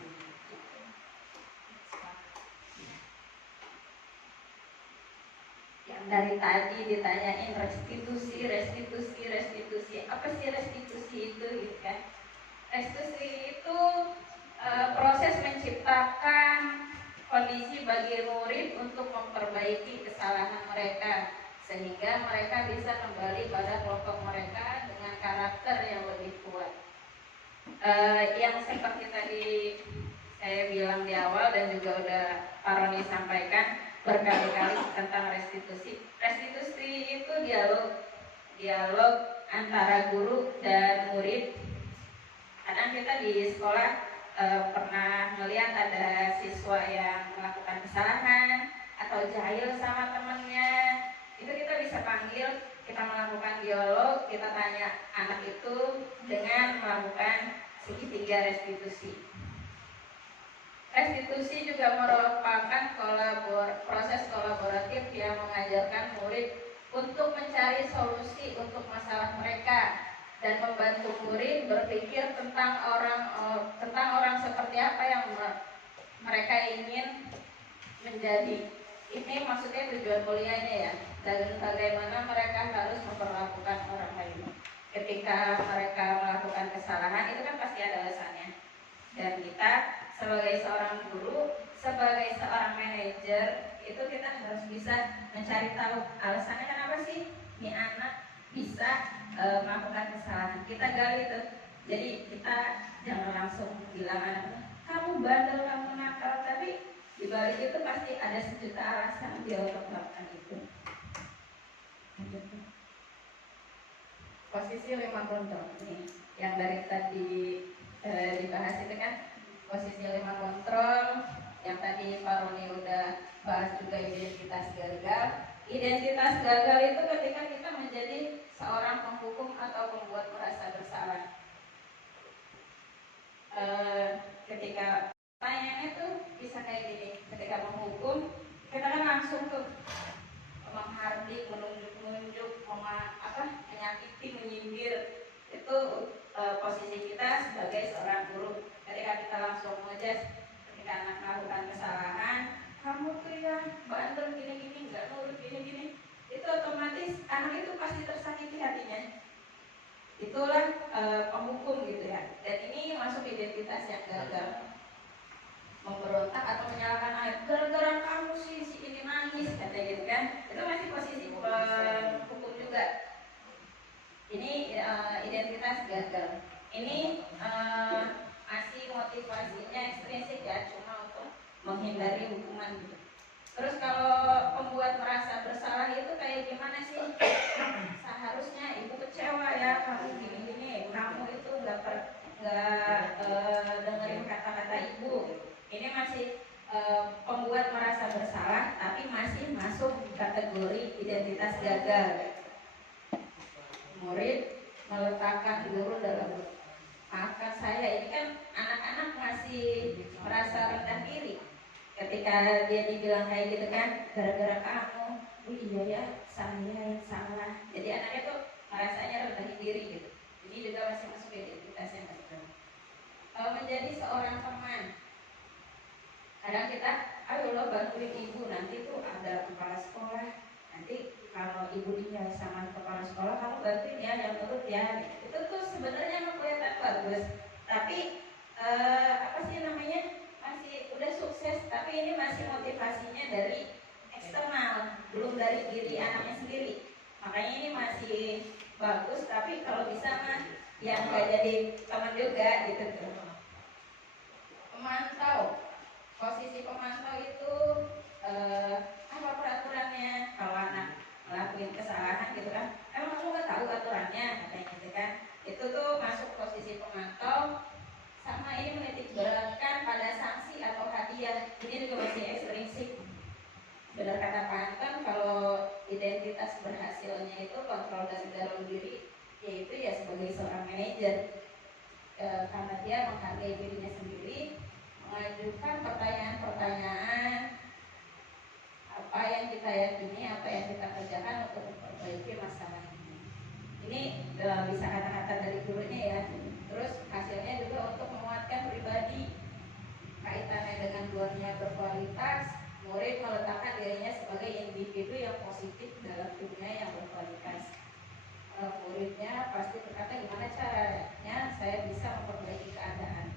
Yang dari tadi ditanyain restitusi, apa sih restitusi itu gitu kan? Restitusi itu proses menciptakan kondisi bagi murid untuk memperbaiki kesalahan mereka sehingga mereka bisa kembali pada kelompok mereka dengan karakter yang lebih kuat. Yang seperti tadi saya bilang di awal dan juga udah Pak Roni sampaikan berkali-kali tentang restitusi. Restitusi itu dialog antara guru dan murid. Kadang kita di sekolah pernah melihat ada siswa yang melakukan kesalahan atau jahil sama temannya. Itu kita bisa panggil, kita melakukan dialog, kita tanya anak itu dengan melakukan segitiga restitusi. Restitusi juga merupakan proses kolaboratif yang mengajarkan murid untuk mencari solusi untuk masalah mereka dan membantu murid berpikir tentang orang seperti apa yang mereka ingin menjadi. Ini maksudnya tujuan mulianya ya, dan bagaimana mereka harus memperlakukan orang lain. Ketika mereka melakukan kesalahan itu kan pasti ada alasannya. Dan kita sebagai seorang guru, sebagai seorang manajer, itu kita harus bisa mencari tahu alasannya kenapa sih ini anak bisa melakukan kesalahan. Kita gali itu. Jadi kita jangan langsung bilang anaknya, kamu bandel, kamu nakal, tapi di balik itu pasti ada sejuta alasan dia untuk melakukan itu. Posisi 5 kontrol nih, yang dari tadi dibahas itu kan posisi 5 kontrol, yang tadi Pak Roni udah bahas juga identitas gagal. Identitas gagal itu ketika kita menjadi seorang penghukum atau pembuat merasa bersalah. Ketika pertanyaannya tuh bisa kayak gini, ketika menghukum kita kan langsung tuh menghardik, menunjuk, menyakiti, menyindir. Itu posisi kita sebagai seorang guru. Ketika kita langsung ngejas, ketika anak melakukan kesalahan, kamu tuh ya bandel gini-gini, nggak nurut gini-gini, itu otomatis anak itu pasti tersakiti hatinya. Itulah penghukum gitu ya. Dan ini gagal memberontak atau menyalahkan anak, gara-gara kamu si ini nangis katanya gitu kan, itu masih posisi hukum juga. Ini identitas gagal. Ini masih motivasinya ekstrinsik ya, cuma untuk menghindari hukuman gitu. Terus kalau pembuat merasa bersalah itu kayak gimana sih? Seharusnya ibu kecewa ya, kamu gini-gini, kamu itu nggak dengerin kata-kata ibu. Ini masih pembuat merasa bersalah, tapi masih masuk kategori identitas gagal. Murid meletakkan guru dalam, maafkan saya, ini kan anak-anak masih merasa rendah diri. Ketika dia dibilang kayak gitu kan, gara-gara kamu, oh iya ya, saya yang salah. Jadi anaknya tuh merasanya rendah diri gitu. Ini juga masih masuk identitas yang gagal. Menjadi seorang teman, kadang kita, ayo lo bantuin ibu, nanti tuh ada kepala sekolah, nanti kalau ibu dia sama kepala sekolah kamu bantuin ya, yang nurut ya. Itu tuh sebenarnya emang kelihatan bagus, tapi apa sih namanya, masih udah sukses, tapi ini masih motivasinya dari eksternal, belum dari diri anaknya sendiri. Makanya ini masih bagus, tapi kalau bisa mah yang gak jadi teman juga gitu tuh. Pemantau, posisi pemantau itu apa peraturannya? Kalau anak ngelakuin kesalahan gitu kan, emang kamu gak tahu aturannya katanya gitu kan. Itu tuh masuk posisi pemantau. Sama ini menitik beratkan pada sanksi atau hadiah. Ini juga masih ekstrinsik. Benar kata Pak Anton, kalau identitas berhasilnya itu kontrol dari dalam diri, yaitu ya sebagai seorang manajer, karena dia menghargai dirinya sendiri, mengajukan pertanyaan-pertanyaan apa yang kita yakini, apa yang kita kerjakan untuk memperbaiki masalah ini. Ini bisa kata-kata dari gurunya ya. Terus hasilnya juga untuk menguatkan pribadi, kaitannya dengan dunia berkualitas. Murid meletakkan dirinya sebagai individu yang positif dalam dunia yang berkualitas. Muridnya pasti berkata, gimana caranya saya bisa memperbaiki keadaan.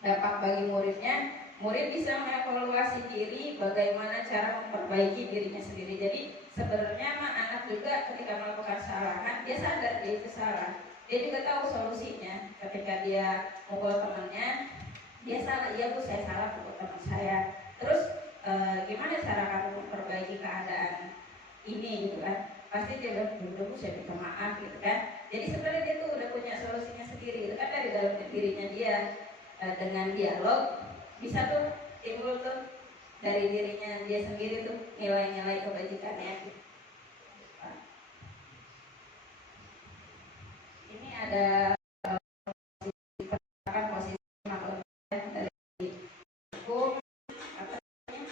Dampak bagi muridnya, murid bisa mengevaluasi diri bagaimana cara memperbaiki dirinya sendiri. Jadi sebenarnya anak juga ketika melakukan kesalahan, dia sadar dia itu salah. Dia juga tahu solusinya. Ketika dia mukul temannya, dia salah, iya bu saya salah pukul teman saya. Terus gimana cara kamu memperbaiki keadaan ini gitu kan? Pasti dia bilang, udah bu saya minta maaf gitu kan. Jadi sebenarnya dia tuh udah punya solusinya sendiri gitu kan, dari dalam dirinya dia. Dengan dialog bisa tuh timbul tuh dari dirinya dia sendiri tuh nilai-nilai kebajikannya. Ini ada posisi maklum dari hukum, apa namanya,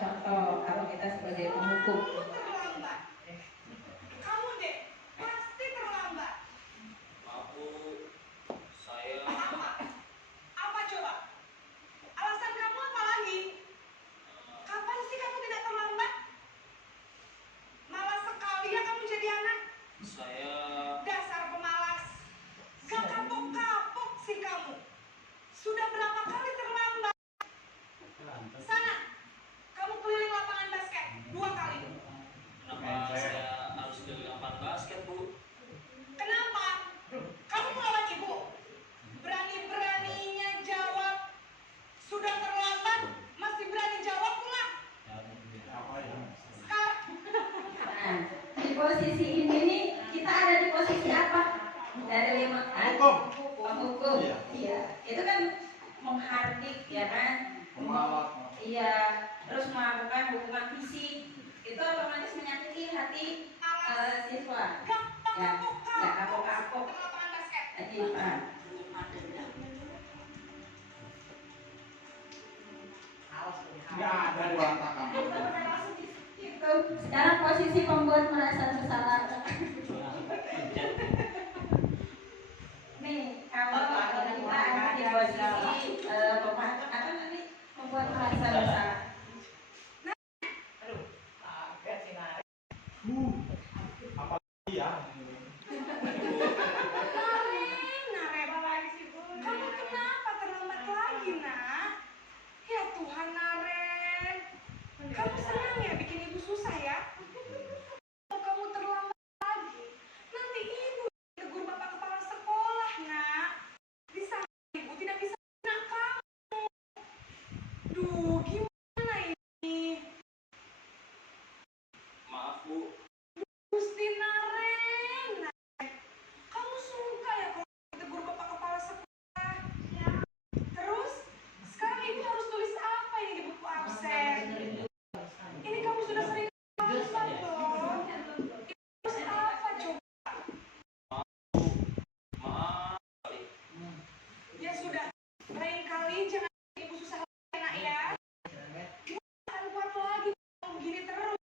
contoh kalau kita sebagai penghukum. Kamu deh pasti terlambat. Aku saya Apa coba? Alasan kamu apa lagi? Kapan sih kamu tidak terlambat? Malas sekali ya kamu jadi anak. saya Dasar pemalas. Gak kapok-kapok sih kamu. Sudah berapa kali terlambat? Sana, kamu keliling lapangan basket 2 kali. kenapa saya harus keliling lapangan basket, Bu? Kenapa? Kamu melawan ibu. Berani-beraninya jawab. Sudah terlambat, masih berani jawab pula. Sekarang Nah, di posisi ini nih kita ada di posisi apa? Dari 5 Hukum. matematik, ya kan? Iya, terus melakukan hukuman fisik, itu otomatis menyakiti hati siswa. Ya, ya kapok-kapok. Jadi Pak. Nggak ada berantakan. Itu sekarang posisi pembuat merasa bersalah. Nih, kalau kita ada di posisi pembuat apa tadi? Membuat merasa bersalah. Iya. Kamu kenapa terlambat lagi, Nak? Ya Tuhan, Naren. Kamu senang ya bikin ibu susah ya? Kalau kamu terlambat lagi, nanti ibu tegur bapak kepala sekolah, Nak. Di sana ibu tidak bisa anak kamu. Duh, gimana ini? Maaf Bu, Gusti Naren. Kamu suka ya kalau ditegur bapak kepala sekolah? Ya. Terus, sekarang ibu harus tulis apa ini di buku absen? Ini kamu sudah sering lambat loh. Ibu harus apa coba? maaf. Ya sudah, lain kali jangan bikin ibu susah lagi, Nak ya. Ibu akan kuat lagi kalau begini terus.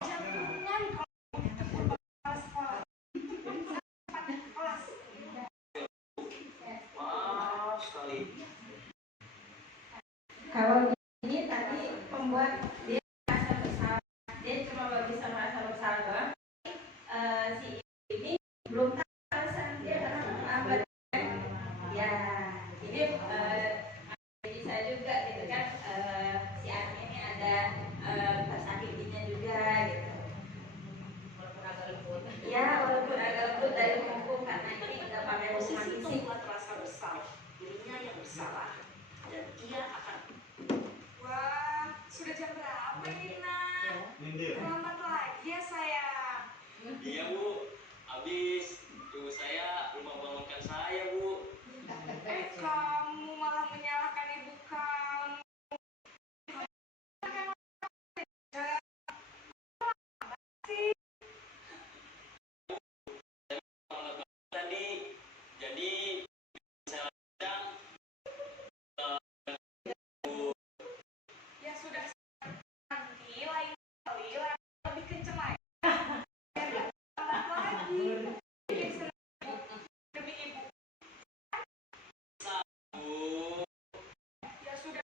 Jangan kalau ibu ditegur bapak kepala sekolah. Cepat kelas. Maaf sekali. Kalau ini tadi pembuat dia merasa bersalah, dia cuma bisa merasa bersalah doang. Si ini belum tahu alasan dia kenapa terlambat. Ya, ini bisa juga gitu kan. Si anak ini ada sakitnya juga gitu. Ya, walaupun agak lembut dari hukum karena ini nggak pakai hukuman fisik. Rasa bersalah, dirinya yang bersalah, dan ia akan. Wah, sudah jam berapa ini, Nak? Terlambat lagi ya, sayang. Iya Bu, habis ibu saya lupa bangunkan saya Bu. Kamu malah menyalahkan ibu kamu. Tadi jadi saya sedang Ya sudah, nanti lain kali lebih kenceng lagi. Biar nggak terlambat lagi. Bikin senang demi ibu. Bu. Ya sudah,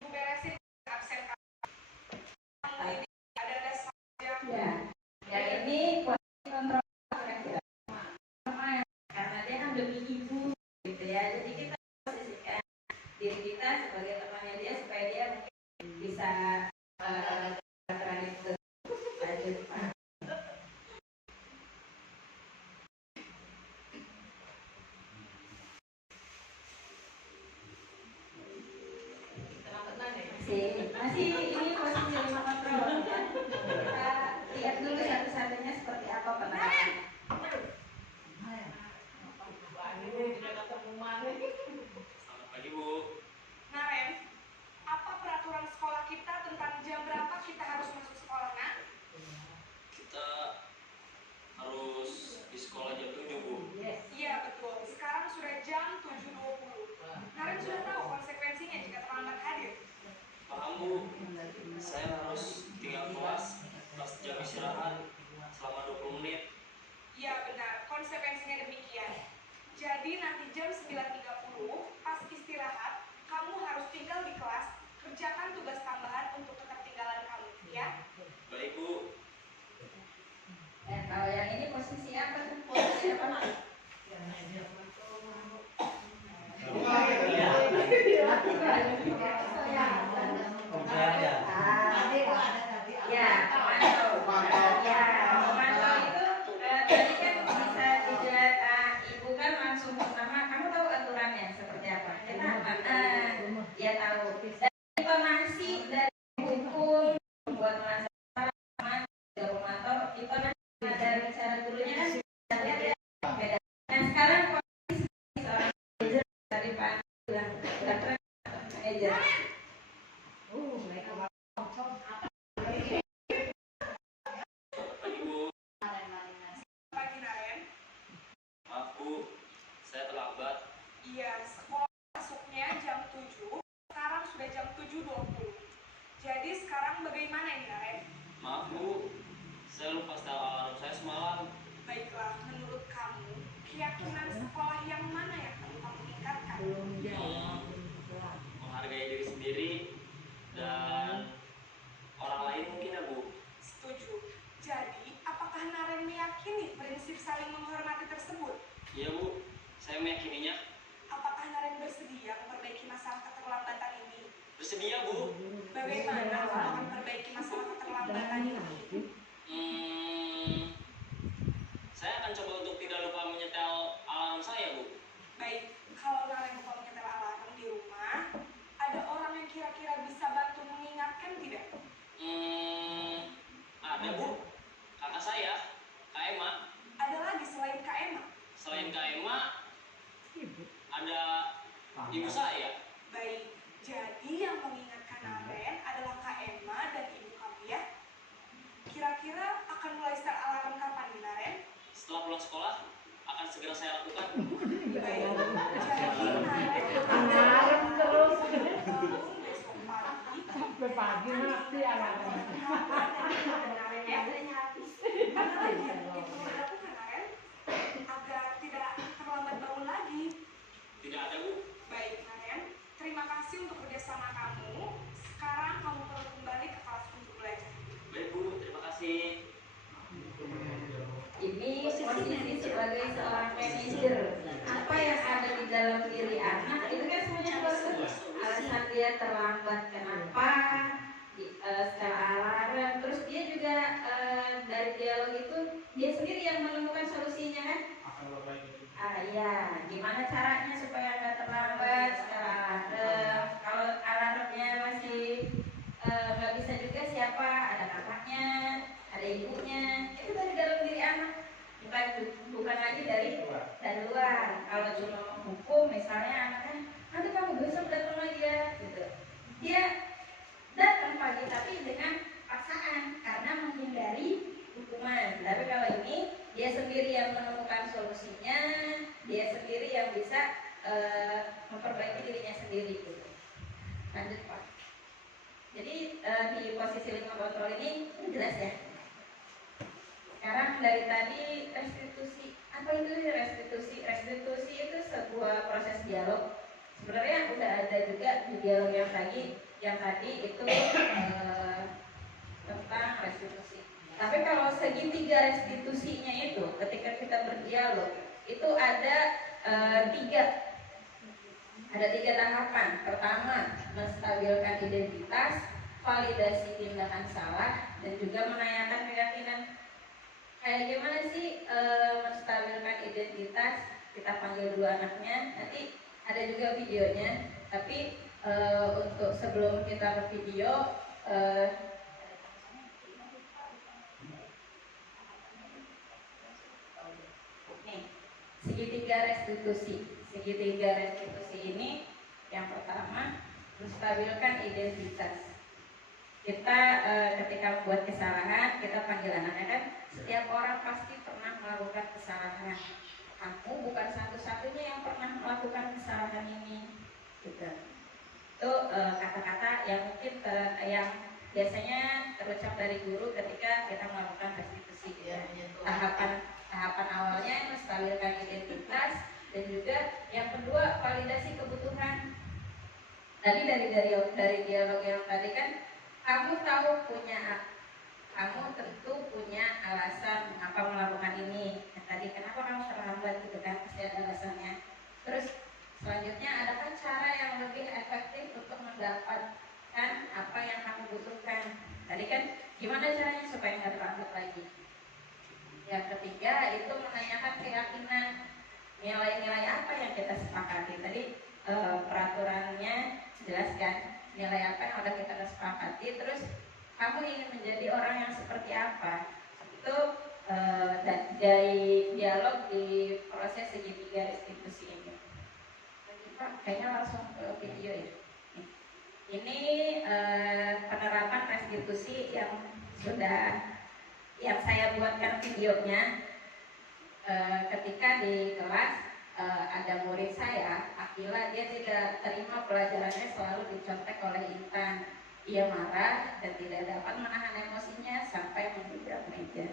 ibu beresin absen kamu. Kamu ini ada saja. Ya, yang ini posisi kontrol karena dia kan demi ibu gitu ya. Jadi kita posisikan diri kita sebagai temannya dia supaya dia mungkin bisa berperan itu lanjut Pak. Masih ini posisi lima kontrol ya. Kita lihat dulu satu-satunya seperti apa penanganan. Selamat pagi Bu. Naren, apa peraturan sekolah kita tentang jam berapa kita harus masuk sekolah, Nak? Kita harus di sekolah jam 7 Bu. Iya betul, sekarang sudah jam 7.20. Naren sudah tahu konsekuensinya jika terlambat hadir. Paham Bu, saya harus tinggal kelas pas jam istirahat selama 20 menit. Iya benar, konsekuensinya demikian. Jadi nanti jam 9.30 pas istirahat, kamu harus tinggal di kelas, kerjakan tugas tambahan untuk ketertinggalan kamu, ya? Baik Bu. Dan kalau yang ini posisi apa tuh? Posisi apa? Ya, pemantau. Ya, pemantau itu tadi kan bisa dilihat ibu kan langsung pertama, kamu tahu aturannya seperti apa? Dia tahu. Dan intonasi dari hukum membuat masalah juga pemantau, intonasi dari bicara gurunya kan kita lihat ya beda. Nah sekarang posisi seorang manajer dari Pak bilang Meja. Ibu, Pagi Naren. maaf Bu, saya terlambat. Iya, sekolah masuknya jam 7, sekarang sudah jam 7.20. Jadi sekarang bagaimana ini Naren? Maaf Bu, saya lupa setel alarm saya semalam. Baiklah, menurut kamu, keyakinan sekolah yang mana yang perlu kamu tingkatkan? Menghargai diri sendiri dan orang lain mungkin ya Bu. Setuju. Jadi, apakah Naren meyakini prinsip saling menghormati tersebut? Iya Bu, saya meyakininya. Apakah Naren bersedia memperbaiki masalah keterlambatan ini? Bersedia Bu. Bagaimana kamu akan memperbaiki masalah keterlambatan ini? Saya akan coba untuk tidak lupa menyetel alarm saya Bu. Baik, kalau Naren lupa menyetel alarm di rumah, ada orang yang kira-kira bisa bantu mengingatkan tidak? Ada Bu, kakak saya, Kak Emma. Ada lagi selain Kak Emma? Selain Kak Emma, ada ibu saya. Baik, jadi yang mengingatkan Naren adalah Kak Emma dan ibu kamu ya? Kira-kira akan mulai start alarm kapan nih Naren? Setelah pulang sekolah, akan segera saya lakukan. Baik, jadi Naren Alarm terus. besok pagi mati alarm. Naren ya? Ada lagi yang mungkin perlu dilakukan Naren? Agar tidak terlambat bangun lagi. Tidak ada Bu. Baik Naren, terima kasih untuk kerjasama kamu. Sekarang kamu perlu kembali ke kelas untuk belajar. Baik Bu, terima kasih. Ini posisi sebagai seorang manajer. Apa yang ada di dalam diri anak itu kan semuanya bagus. Alasan dia terlambat kenapa? Secara alarm. Terus dia juga dari dialog itu dia sendiri yang menemukan solusinya kan? Ya, gimana caranya supaya nggak terlambat secara alarm? Kalau alarmnya masih nggak bisa juga siapa? Ada kakaknya, ada ibunya. Itu dari dalam diri anak, bukan lagi dari luar. Kalau cuma hukum, misalnya anaknya, nanti kamu besok datang lagi ya, gitu. Dia datang pagi tapi dengan paksaan karena menghindari hukuman. Tapi kalau ini dia sendiri yang menemukan solusinya, dia sendiri yang bisa memperbaiki dirinya sendiri. Gitu. Lanjut Pak. Jadi di posisi 5 kontrol ini jelas ya. Sekarang dari tadi restitusi. Apa itu restitusi? Restitusi itu sebuah proses dialog. Sebenarnya udah ada juga di dialog yang tadi itu tentang restitusi. Tapi kalau segitiga restitusinya itu ketika kita berdialog itu ada tiga tahapan. Pertama, menstabilkan identitas, validasi tindakan salah, dan juga menanyakan keyakinan. Kayak gimana sih menstabilkan identitas? Kita panggil dulu anaknya, nanti ada juga videonya. Tapi untuk sebelum kita ke video, nih, segitiga restitusi ini yang pertama menstabilkan identitas. Kita ketika membuat kesalahan, kita panggil anaknya kan, setiap orang pasti pernah melakukan kesalahan. Kamu bukan satu-satunya yang pernah melakukan kesalahan ini, gitu. Itu kata-kata yang mungkin yang biasanya terucap dari guru ketika kita melakukan restitusi. Tahapan awalnya menstabilkan identitas, dan juga yang kedua validasi kebutuhan. Tadi dari dialog yang tadi kan, kamu tentu punya alasan mengapa melakukan ini. Nah, tadi kenapa kamu terlambat gitu kan, pasti ada alasannya. Terus selanjutnya, adakah cara yang lebih efektif untuk mendapatkan apa yang kamu butuhkan? Tadi kan gimana caranya supaya nggak terlambat lagi. Yang ketiga itu menanyakan keyakinan, nilai-nilai apa yang kita sepakati. Tadi peraturannya jelaskan nilai apa yang udah kita sepakati. Terus kamu ingin menjadi orang yang seperti apa? Itu dari dialog di proses segitiga restitusi ini. Pak, kayaknya langsung ke video ya. Ini penerapan restitusi yang saya buatkan videonya. Ketika di kelas ada murid saya, Akila, dia tidak terima pelajarannya, selalu dicontek oleh Intan. Ia marah dan tidak dapat menahan emosinya sampai menggubrak meja.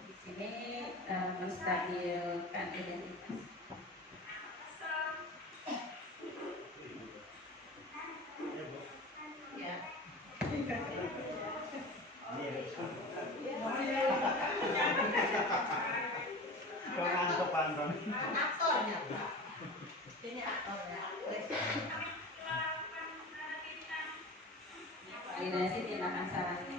Di sini menstabilkan identitas. Ya. Aktornya, Pak. Ini aktornya. Validasi tindakan salahnya.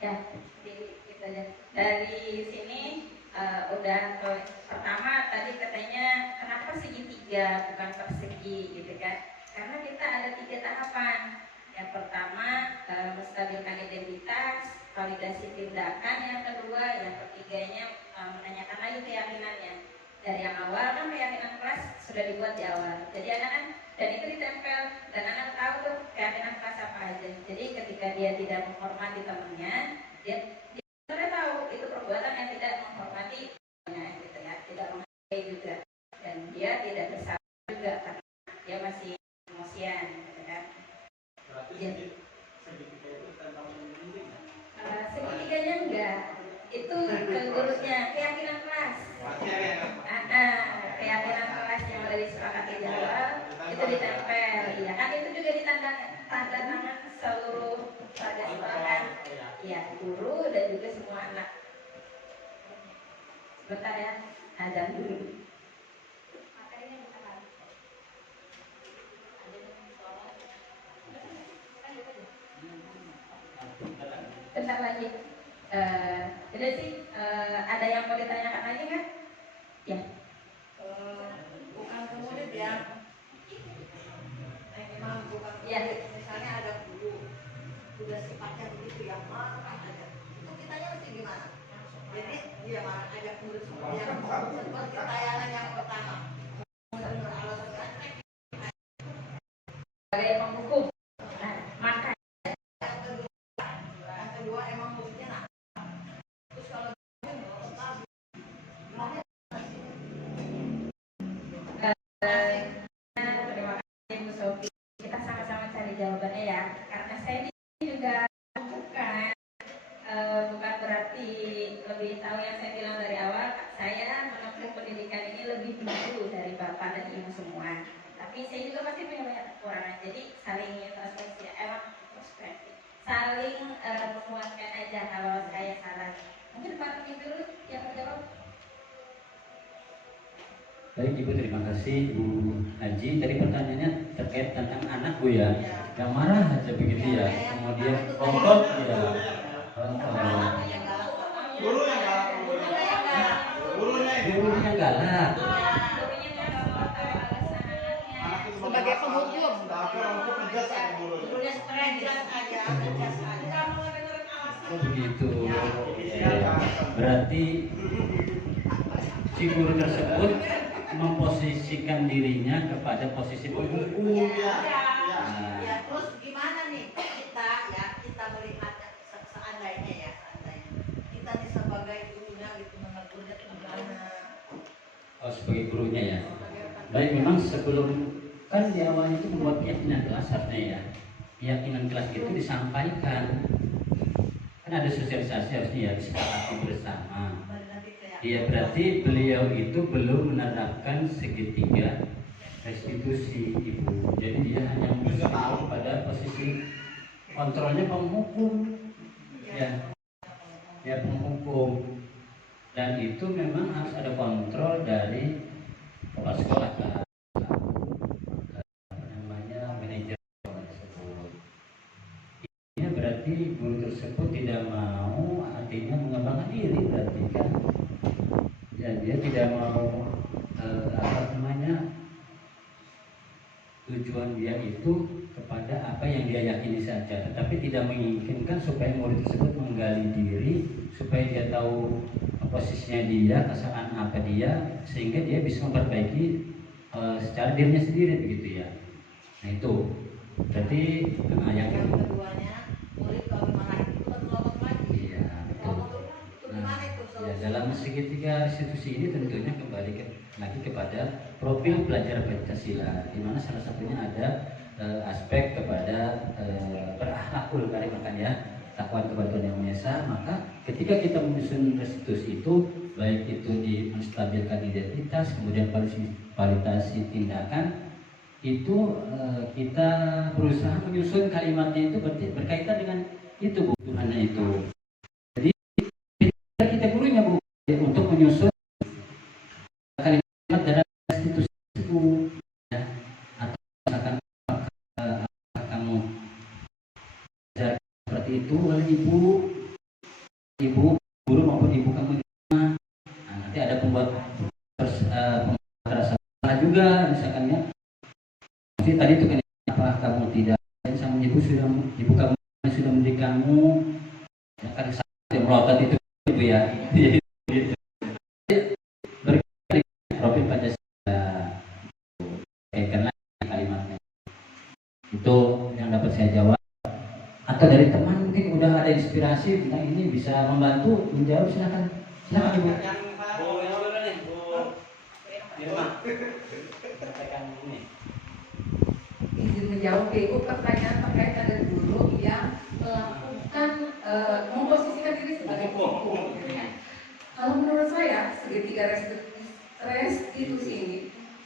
Ya, gitu aja. Dari sini udah pertama tadi katanya kenapa segitiga bukan persegi gitu kan? Karena kita ada 3 tahapan. Yang pertama menstabilkan identitas, validasi tindakan, yang kedua, yang ketiganya menanyakan lagi keyakinannya. Dari yang awal kan keyakinan kelas sudah dibuat di awal. Jadi anak kan dan itu ditempel dan anak tahu tuh keyakinan kelas apa aja. Jadi ketika dia tidak menghormati temannya, dia sudah tahu itu perbuatan yang tidak menghormati temannya gitu ya, tidak menghargai juga, dan dia tidak bersabar juga karena dia masih emosian gitu kan. Segitiganya enggak, itu ke gurunya keyakinan kelas. Keyakinan kelas yang sudah disepakati di awal itu ditempel, ya kan, itu juga ditanda tangan seluruh warga sekolahan, ya, guru dan juga semua anak. Sebentar ya, azan dulu. Bentar lagi. Udah sih, ada yang mau ditanyakan lagi kan? Ya. Bukan murid ya. Memang bukan. Ya. Misalnya ada guru udah sifatnya begitu yang marah aja. Itu kitanya mesti gimana? Jadi dia marah aja murid semua yang seperti tayangan yang pertama. Sebagai penghukum, karena saya juga bukan bukan berarti lebih tahu. Yang saya bilang dari awal, saya menempuh pendidikan ini lebih dulu dari bapak dan ibu semua. Tapi saya juga pasti punya banyak kekurangan. Jadi saling introspeksi, introspeksi, saling menguatkan aja kalau saya salah. Mungkin Pak Roni dulu yang menjawab. Baik Ibu, terima kasih Bu Haji. Tadi pertanyaannya terkait tentang anak Bu ya, yang marah aja begitu ya, kemudian ngotot ya. Gurunya galak. Sebagai penghukum, gurunya sebenarnya jelas aja, tegas aja. Oh begitu. Berarti si guru tersebut memposisikan dirinya kepada posisi penghukum. Ya, terus gimana nih kita melihat seandainya kita nih sebagai gurunya gitu menegurnya gimana? Oh sebagai gurunya ya. Baik, memang sebelum kan di awal itu membuat keyakinan kelas harusnya ya. Keyakinan kelas itu disampaikan. Kan ada sosialisasi harusnya ya, disepakati bersama. Ya berarti beliau itu belum menerapkan segitiga restitusi Ibu. Jadi dia hanya tahu pada posisi kontrolnya penghukum. Ya penghukum. Dan itu memang harus ada kontrol dari kepala sekolah kan. Manajer sekolah tersebut. Ini berarti guru tersebut tidak mau, artinya mengembangkan diri berarti kan. Ya, dia tidak mau tujuan dia itu kepada apa yang dia yakini saja, tetapi tidak menginginkan supaya murid tersebut menggali diri, supaya dia tahu posisinya dia, kesalahan apa dia, sehingga dia bisa memperbaiki secara dirinya sendiri begitu ya. Nah itu berarti yang keduanya murid kalau dimarahin itu kan kelompok lagi. Iya betul. Ya, dalam segitiga restitusi ini tentunya kembali lagi kepada profil pelajar Pancasila, di mana salah satunya ada aspek kepada berakhlakul karim ya, takwa kepada Tuhan Yang Maha Esa. Maka ketika kita menyusun restitusi itu, baik itu di menstabilkan identitas, kemudian validasi tindakan, itu kita berusaha menyusun kalimatnya itu berkaitan dengan itu Bu, Tuhannya itu. Kita gurunya Bu untuk menyusun kalimat dalam restitusi itu ya, atau misalkan kamu seperti itu oleh ibu guru maupun ibu kamu di rumah. Nah, nanti ada pembuat rasa juga misalkan ya. Jadi tadi itu kan apa kamu tidak sama ibu kamu sudah mendidik kamu ya kan yang melotot itu Ibu ya. Berkali profil Pancasila kaitkan lagi kalimatnya. Itu yang dapat saya jawab. Atau dari teman mungkin udah ada inspirasi tentang ini bisa membantu menjawab, silakan Ibu. Izin menjawab Ibu pertanyaan terkait ada guru yang melakukan memposisikan diri sebagai penghukum. Kalau menurut saya segitiga restitusi ini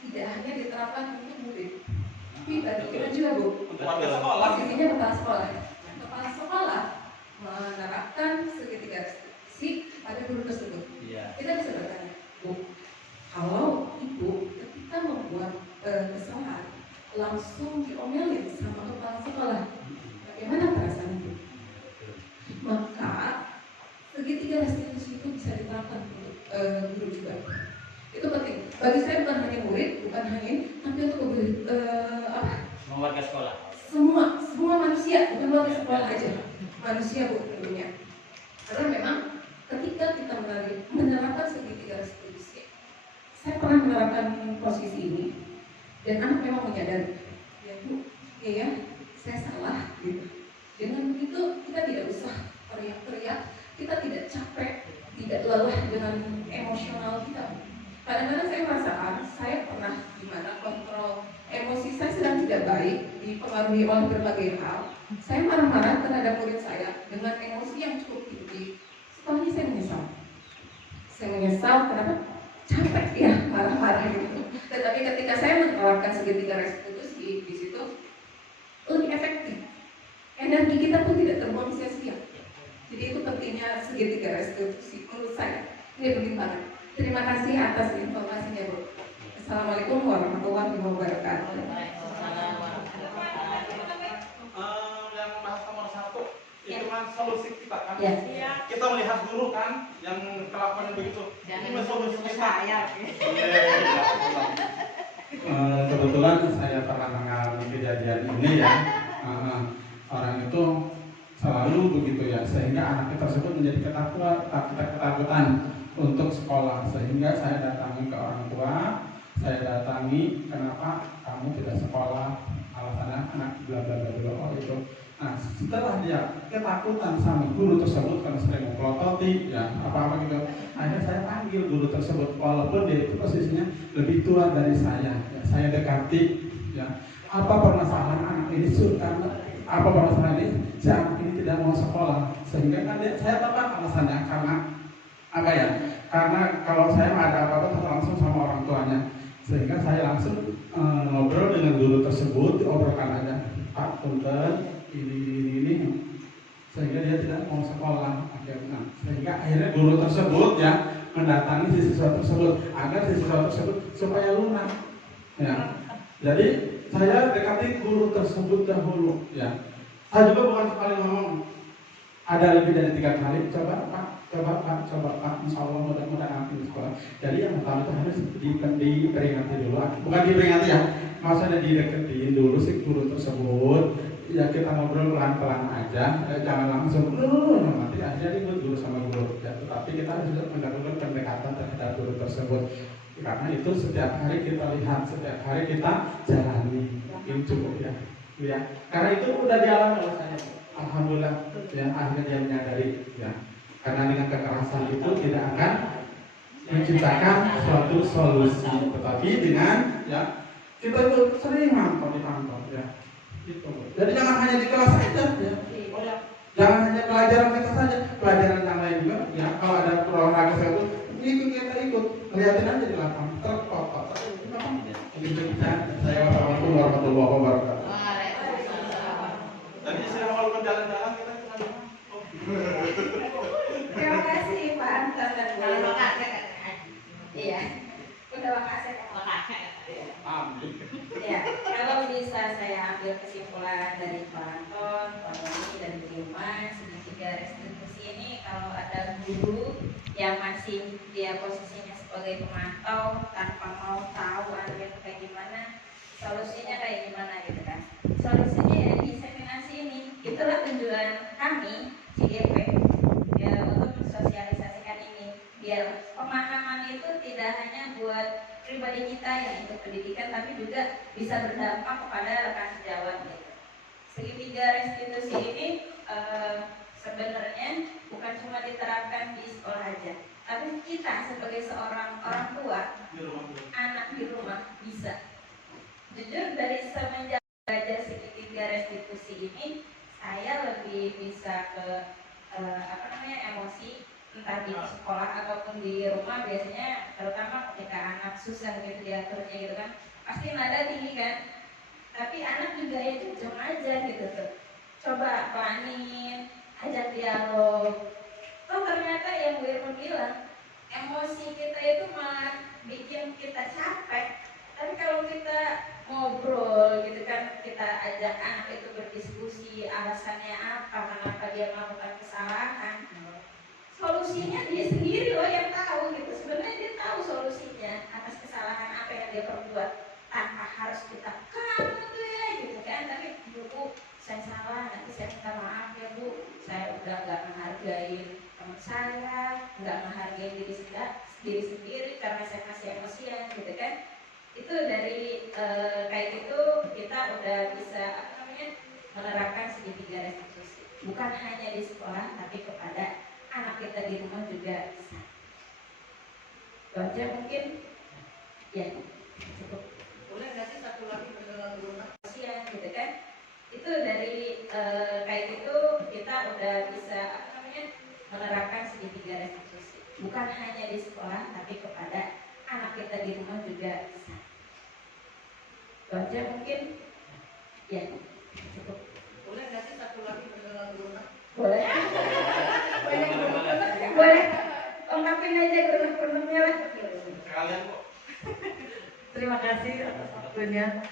tidak hanya diterapkan untuk murid, tapi bagi kita juga Bu. Posisinya kepala sekolah. Kepala sekolah menerapkan segitiga restitusi pada guru tersebut. Kita bisa bertanya, Bu, kalau Ibu ketika membuat kesalahan langsung diomelin sama kepala sekolah, bagaimana perasaan Ibu? Maka segitiga restitusi itu bisa diterapkan untuk guru juga. Itu penting. Bagi saya bukan hanya murid, bukan hanya ini, tapi untuk Semua warga sekolah. Semua manusia, bukan warga sekolah aja. Manusia Bu tentunya. Karena memang ketika kita menerapkan segitiga restitusi, saya pernah menerapkan posisi ini dan anak memang menyadari, ya Bu, ya saya salah gitu. Dengan begitu kita tidak usah teriak-teriak, kita tidak capek, tidak lelah dengan emosional kita. Kadang-kadang saya merasakan saya pernah gimana kontrol emosi saya sedang tidak baik di dipengaruhi oleh berbagai hal, saya marah-marah terhadap murid saya dengan emosi yang cukup tinggi. Setelahnya saya menyesal. Saya menyesal kenapa? Capek ya marah-marah gitu. Tetapi ketika saya menerapkan segitiga restitusi di situ lebih efektif. Energi kita pun tidak terbuang sia-sia. Jadi itu pentingnya segitiga restitusi menurut saya. Ini penting banget. Terima kasih atas informasinya, Bu. Assalamualaikum warahmatullahi wabarakatuh. Yang bahas nomor 1 itu kan solusi kita kan. Ya. Kita melihat dulu kan yang kelakuan begitu. Ini solusi kita. Kebetulan saya pernah mengalami kejadian ini ya. Orang itu selalu begitu ya, sehingga anaknya tersebut menjadi ketakutan untuk sekolah, sehingga saya datangi ke orang tua. Saya datangi, kenapa kamu tidak sekolah? Alasannya anak bla bla bla bla. Oh itu. Nah, setelah dia ketakutan sama guru tersebut karena sering mempelototi ya apa gitu, akhirnya saya panggil guru tersebut, walaupun dia itu posisinya lebih tua dari saya. Ya, saya dekati ya, apa permasalahan anak ini karena apa permasalahan ini si anak ini tidak mau sekolah, sehingga kan saya tebak alasannya karena apa ya, karena kalau saya nggak ada apa-apa langsung sama orang tuanya, sehingga saya langsung ngobrol dengan guru tersebut, diobrolkan aja, Pak, punten ini, sehingga dia tidak mau sekolah akhirnya. Sehingga akhirnya guru tersebut ya mendatangi si siswa tersebut agar si siswa tersebut supaya lunak ya. Jadi saya dekati guru tersebut dahulu ya. Saya juga bukan sekali ngomong, ada lebih dari 3 kali, coba Pak, insya Allah mudah-mudahan di sekolah. Jadi yang pertama itu harus diperingati dulu, bukan diperingati ya, maksudnya dideketin dulu si guru tersebut. Ya kita ngobrol pelan-pelan aja, jangan langsung nanti akhirnya ribut dulu sama guru ya. Tetapi kita harus melakukan pendekatan terhadap guru tersebut, karena itu setiap hari kita lihat, setiap hari kita jalani, mungkin cukup ya. Karena itu udah dialami oleh saya, alhamdulillah ya, akhirnya dia menyadari ya, karena dengan kekerasan itu tidak akan menciptakan suatu solusi, tetapi dengan ya kita itu sering dipantau ya. Gitu. Jadi jangan hanya di kelas saja ya. Oh ya. Jangan hanya pelajaran kita saja, pelajaran yang lain juga ya. Kalau ada olahraga saya kita ikut, lihatin aja di lapangan, terpotong. Saya warahmatullahi wabarakatuh. Tadi saya mau jalan-jalan kita Terima kasih Pak Anton dan Bu. Iya. Udah makasih. Ya, kalau bisa saya ambil kesimpulan dari Pak Anton, Pak Roni, dan Bu Irma, segitiga restitusi ini kalau ada guru yang masih dia posisinya sebagai pemantau tanpa mau tahu anaknya kayak gimana, solusinya kayak gimana gitu kan. Solusinya ya diseminasi ini. Itulah tujuan kami CGP ya, untuk mensosialisasikan ini biar pemahaman itu tidak hanya buat pribadi kita yang ikut pendidikan, tapi juga bisa berdampak kepada rekan sejawat gitu. Segitiga restitusi ini sebenarnya bukan cuma diterapkan di sekolah aja, tapi kita sebagai seorang orang tua, anak di rumah bisa. Jujur dari semenjak belajar segitiga restitusi ini, saya lebih bisa ke emosi, entah di sekolah ataupun di rumah. Biasanya terutama ketika anak susah gitu diaturnya gitu kan, pasti nada tinggi kan, tapi anak juga ya jujur aja gitu tuh, coba pelanin, ajak dialog. Toh ternyata yang Bu Irma bilang, emosi kita itu malah bikin kita capek. Tapi kalau kita ngobrol gitu kan, kita ajak anak itu berdiskusi alasannya apa, kenapa dia melakukan kesalahan, solusinya dia sendiri loh yang tahu gitu. Sebenarnya dia tahu solusinya atas kesalahan apa yang dia perbuat, tanpa harus kita kamu tuh ya gitu kan. Tapi Bu, saya salah, nanti saya minta maaf ya Bu, saya udah gak menghargai teman saya, gak menghargai diri sendiri karena saya masih emosian gitu kan. Itu dari kayak gitu kita udah bisa menerapkan segitiga restitusi, bukan hanya di sekolah tapi kepada anak kita di rumah juga bisa. Itu aja mungkin ya, cukup. Boleh nggak sih satu lagi pendengar rumah? Siang gitu kan, itu dari kayak gitu kita udah bisa apa namanya menerapkan segitiga restitusi, bukan hanya di sekolah tapi kepada anak kita di rumah juga bisa. Itu aja mungkin ya cukup. Boleh nggak sih satu lagi pendengar lunak? Boleh. Banyak bener-bener ya. Boleh. Ungkapin aja bener-benernya lah. Sekalian kok. Terima kasih atas waktunya.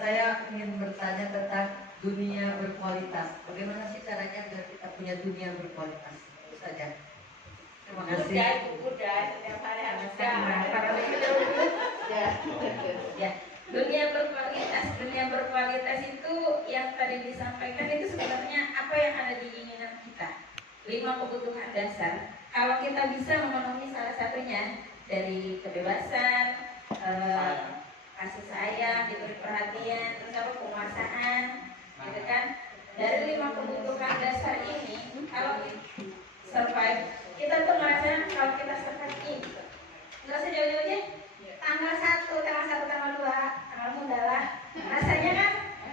Saya ingin bertanya tentang dunia berkualitas. Bagaimana sih caranya agar kita punya dunia berkualitas? Itu saja. Terima kasih. Udah, setiap hari harus ya. Dunia berkualitas itu yang tadi disampaikan itu sebenarnya apa yang ada di keinginan kita. 5 kebutuhan dasar. Kalau kita bisa memenuhi salah satunya dari kebebasan, kasih sayang, diberi perhatian, terus apa penguasaan, gitu kan? Dari 5 kebutuhan dasar ini, kalau survive, kita tuh ngerasa kalau kita survive ini, nggak usah jauh-jauh aja. Tanggal 1, tanggal 2, tanggal muda lah. Rasanya kan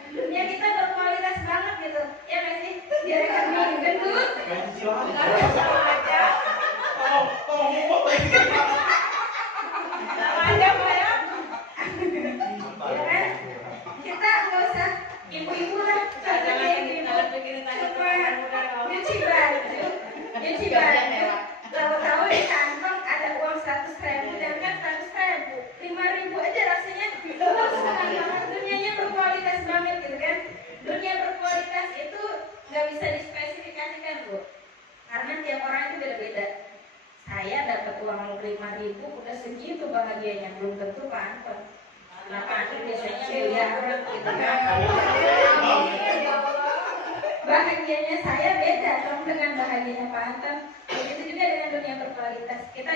dunia kita berkualitas banget gitu, ya nggak sih? Biar kami gendut, nggak usah baca. Ada apa ya? Ya kan? Kita nggak usah ibu-ibu lah, contohnya ibu-ibu nyuci baju, tahu-tahu di kantong ada uang 100.000, dan kan 100.000, 5.000 aja rasanya senang banget. Dunianya berkualitas banget gitu kan? Dunia berkualitas itu nggak bisa dispesifikasikan Bu, karena tiap orang itu beda-beda. Saya dapat uang 5.000 udah segitu bahagianya, belum tentu Pak Anton. Kenapa Anton biasanya miliaran gitu kan? Bahagianya saya beda dong dengan bahagianya Pak Anton. Begitu juga dengan dunia berkualitas. Kita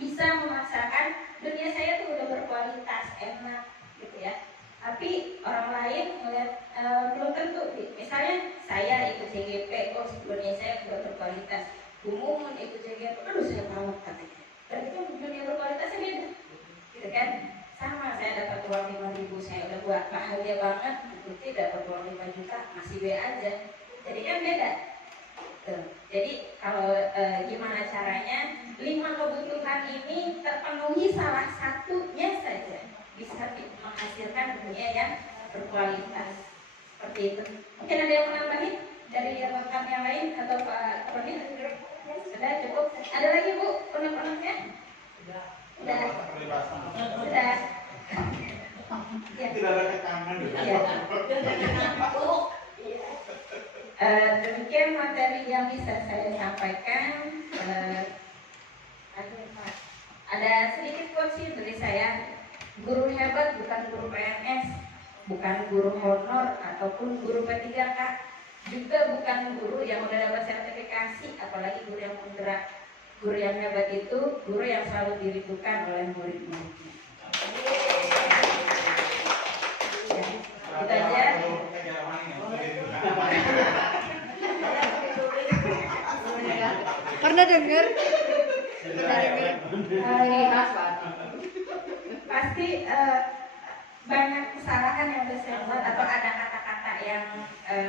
bisa memaksakan dunia saya tuh udah berkualitas, enak gitu ya. Tapi orang lain melihat belum tentu. Misalnya saya ikut CGP, oh dunia saya udah berkualitas. Umuman ikut CGP, aduh saya tahu katanya. Berarti kan dunia berkualitasnya beda, gitu kan? Sama, saya dapat uang 5.000, saya udah buat bahagia banget. Bukti dapat uang 5 juta, masih B aja. Jadi kan beda. Tuh. Jadi kalau gimana caranya 5 kebutuhan ini terpenuhi salah satunya saja, bisa menghasilkan dunia yang berkualitas. Seperti itu. Mungkin ada yang menambahin dari rekan yang lain atau Pak Roni? Sudah cukup. Ada lagi Bu unek-uneknya? Sudah. Sudah. Ya. Tidak ada kekangan. Ya. Demikian materi yang bisa saya sampaikan. Ada sedikit quotes dari saya. Guru hebat bukan guru PNS, bukan guru honor ataupun guru P3K, juga bukan guru yang udah dapat sertifikasi, apalagi guru yang penggerak. Guru yang hebat itu guru yang selalu dirindukan oleh murid-muridnya. Ya, kita aja. Pernah dengar? Pasti banyak kesalahan yang bisa saya buat, atau ada kata-kata yang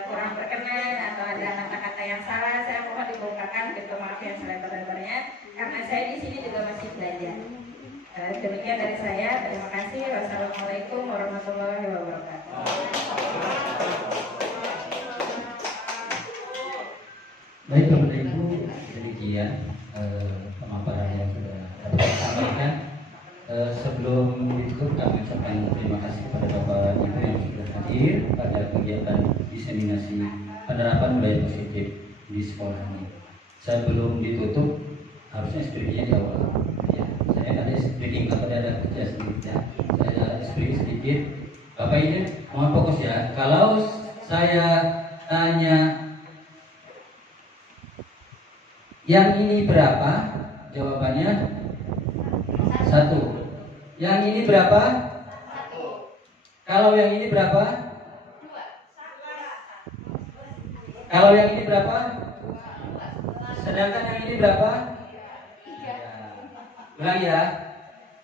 kurang berkenan, atau ada kata-kata yang salah. Saya mohon dibongkarkan, minta maaf yang selebar-lebarnya, karena saya di sini juga masih belajar. Demikian dari saya. Terima kasih. Wassalamualaikum warahmatullahi wabarakatuh. Baik Bapak Ibu, demikian pemaparan yang sudah dapat disampaikan. Sebelum ditutup kami ucapkan terima kasih kepada Bapak Ibu yang sudah hadir pada kegiatan diseminasi penerapan budaya positif di sekolah ini. Sebelum ditutup harusnya skripnya di awal. Ya, saya ada speaking atau ada kerja sedikit ya. Saya ada speaking sedikit. Bapak ini mohon fokus ya. Kalau saya tanya yang ini berapa? Jawabannya 1. Yang ini berapa? 1. Kalau yang ini berapa? 2. Kalau yang ini berapa? Sedangkan yang ini berapa? 3. Ulang ya.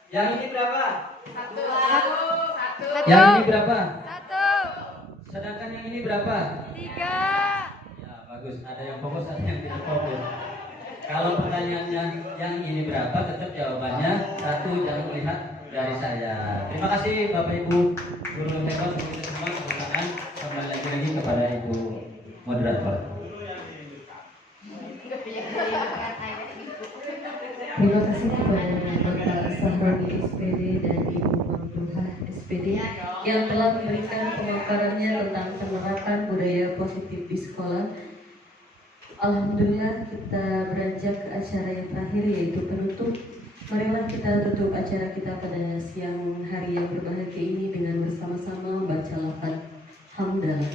Yang ini berapa? 1. Yang ini berapa? 1. Sedangkan yang ini ini berapa? 3. Ya bagus, ada yang fokus, ada yang tidak fokus. Kalau pertanyaannya yang ini berapa, tetap jawabannya 1, jangan melihat dari saya. Terima kasih Bapak Ibu guru hebat untuk semua kebersamaan. Kembali lagi kepada Ibu moderator. Terima kasih kepada Bapak Sahroni SPD dan Ibu Mamduhah SPD yang telah memberikan pemaparannya tentang penerapan budaya positif di sekolah. Alhamdulillah kita beranjak ke acara yang terakhir yaitu penutup. Marilah kita tutup acara kita pada siang hari yang berbahagia ini dengan bersama-sama membaca lafaz hamdalah.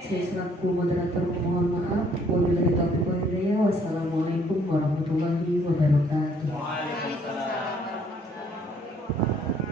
Saya selaku moderator mohon maaf. Wabillahi taufiq wal hidayah. Wassalamualaikum warahmatullahi wabarakatuh. Waalaikumsalam warahmatullahi wabarakatuh.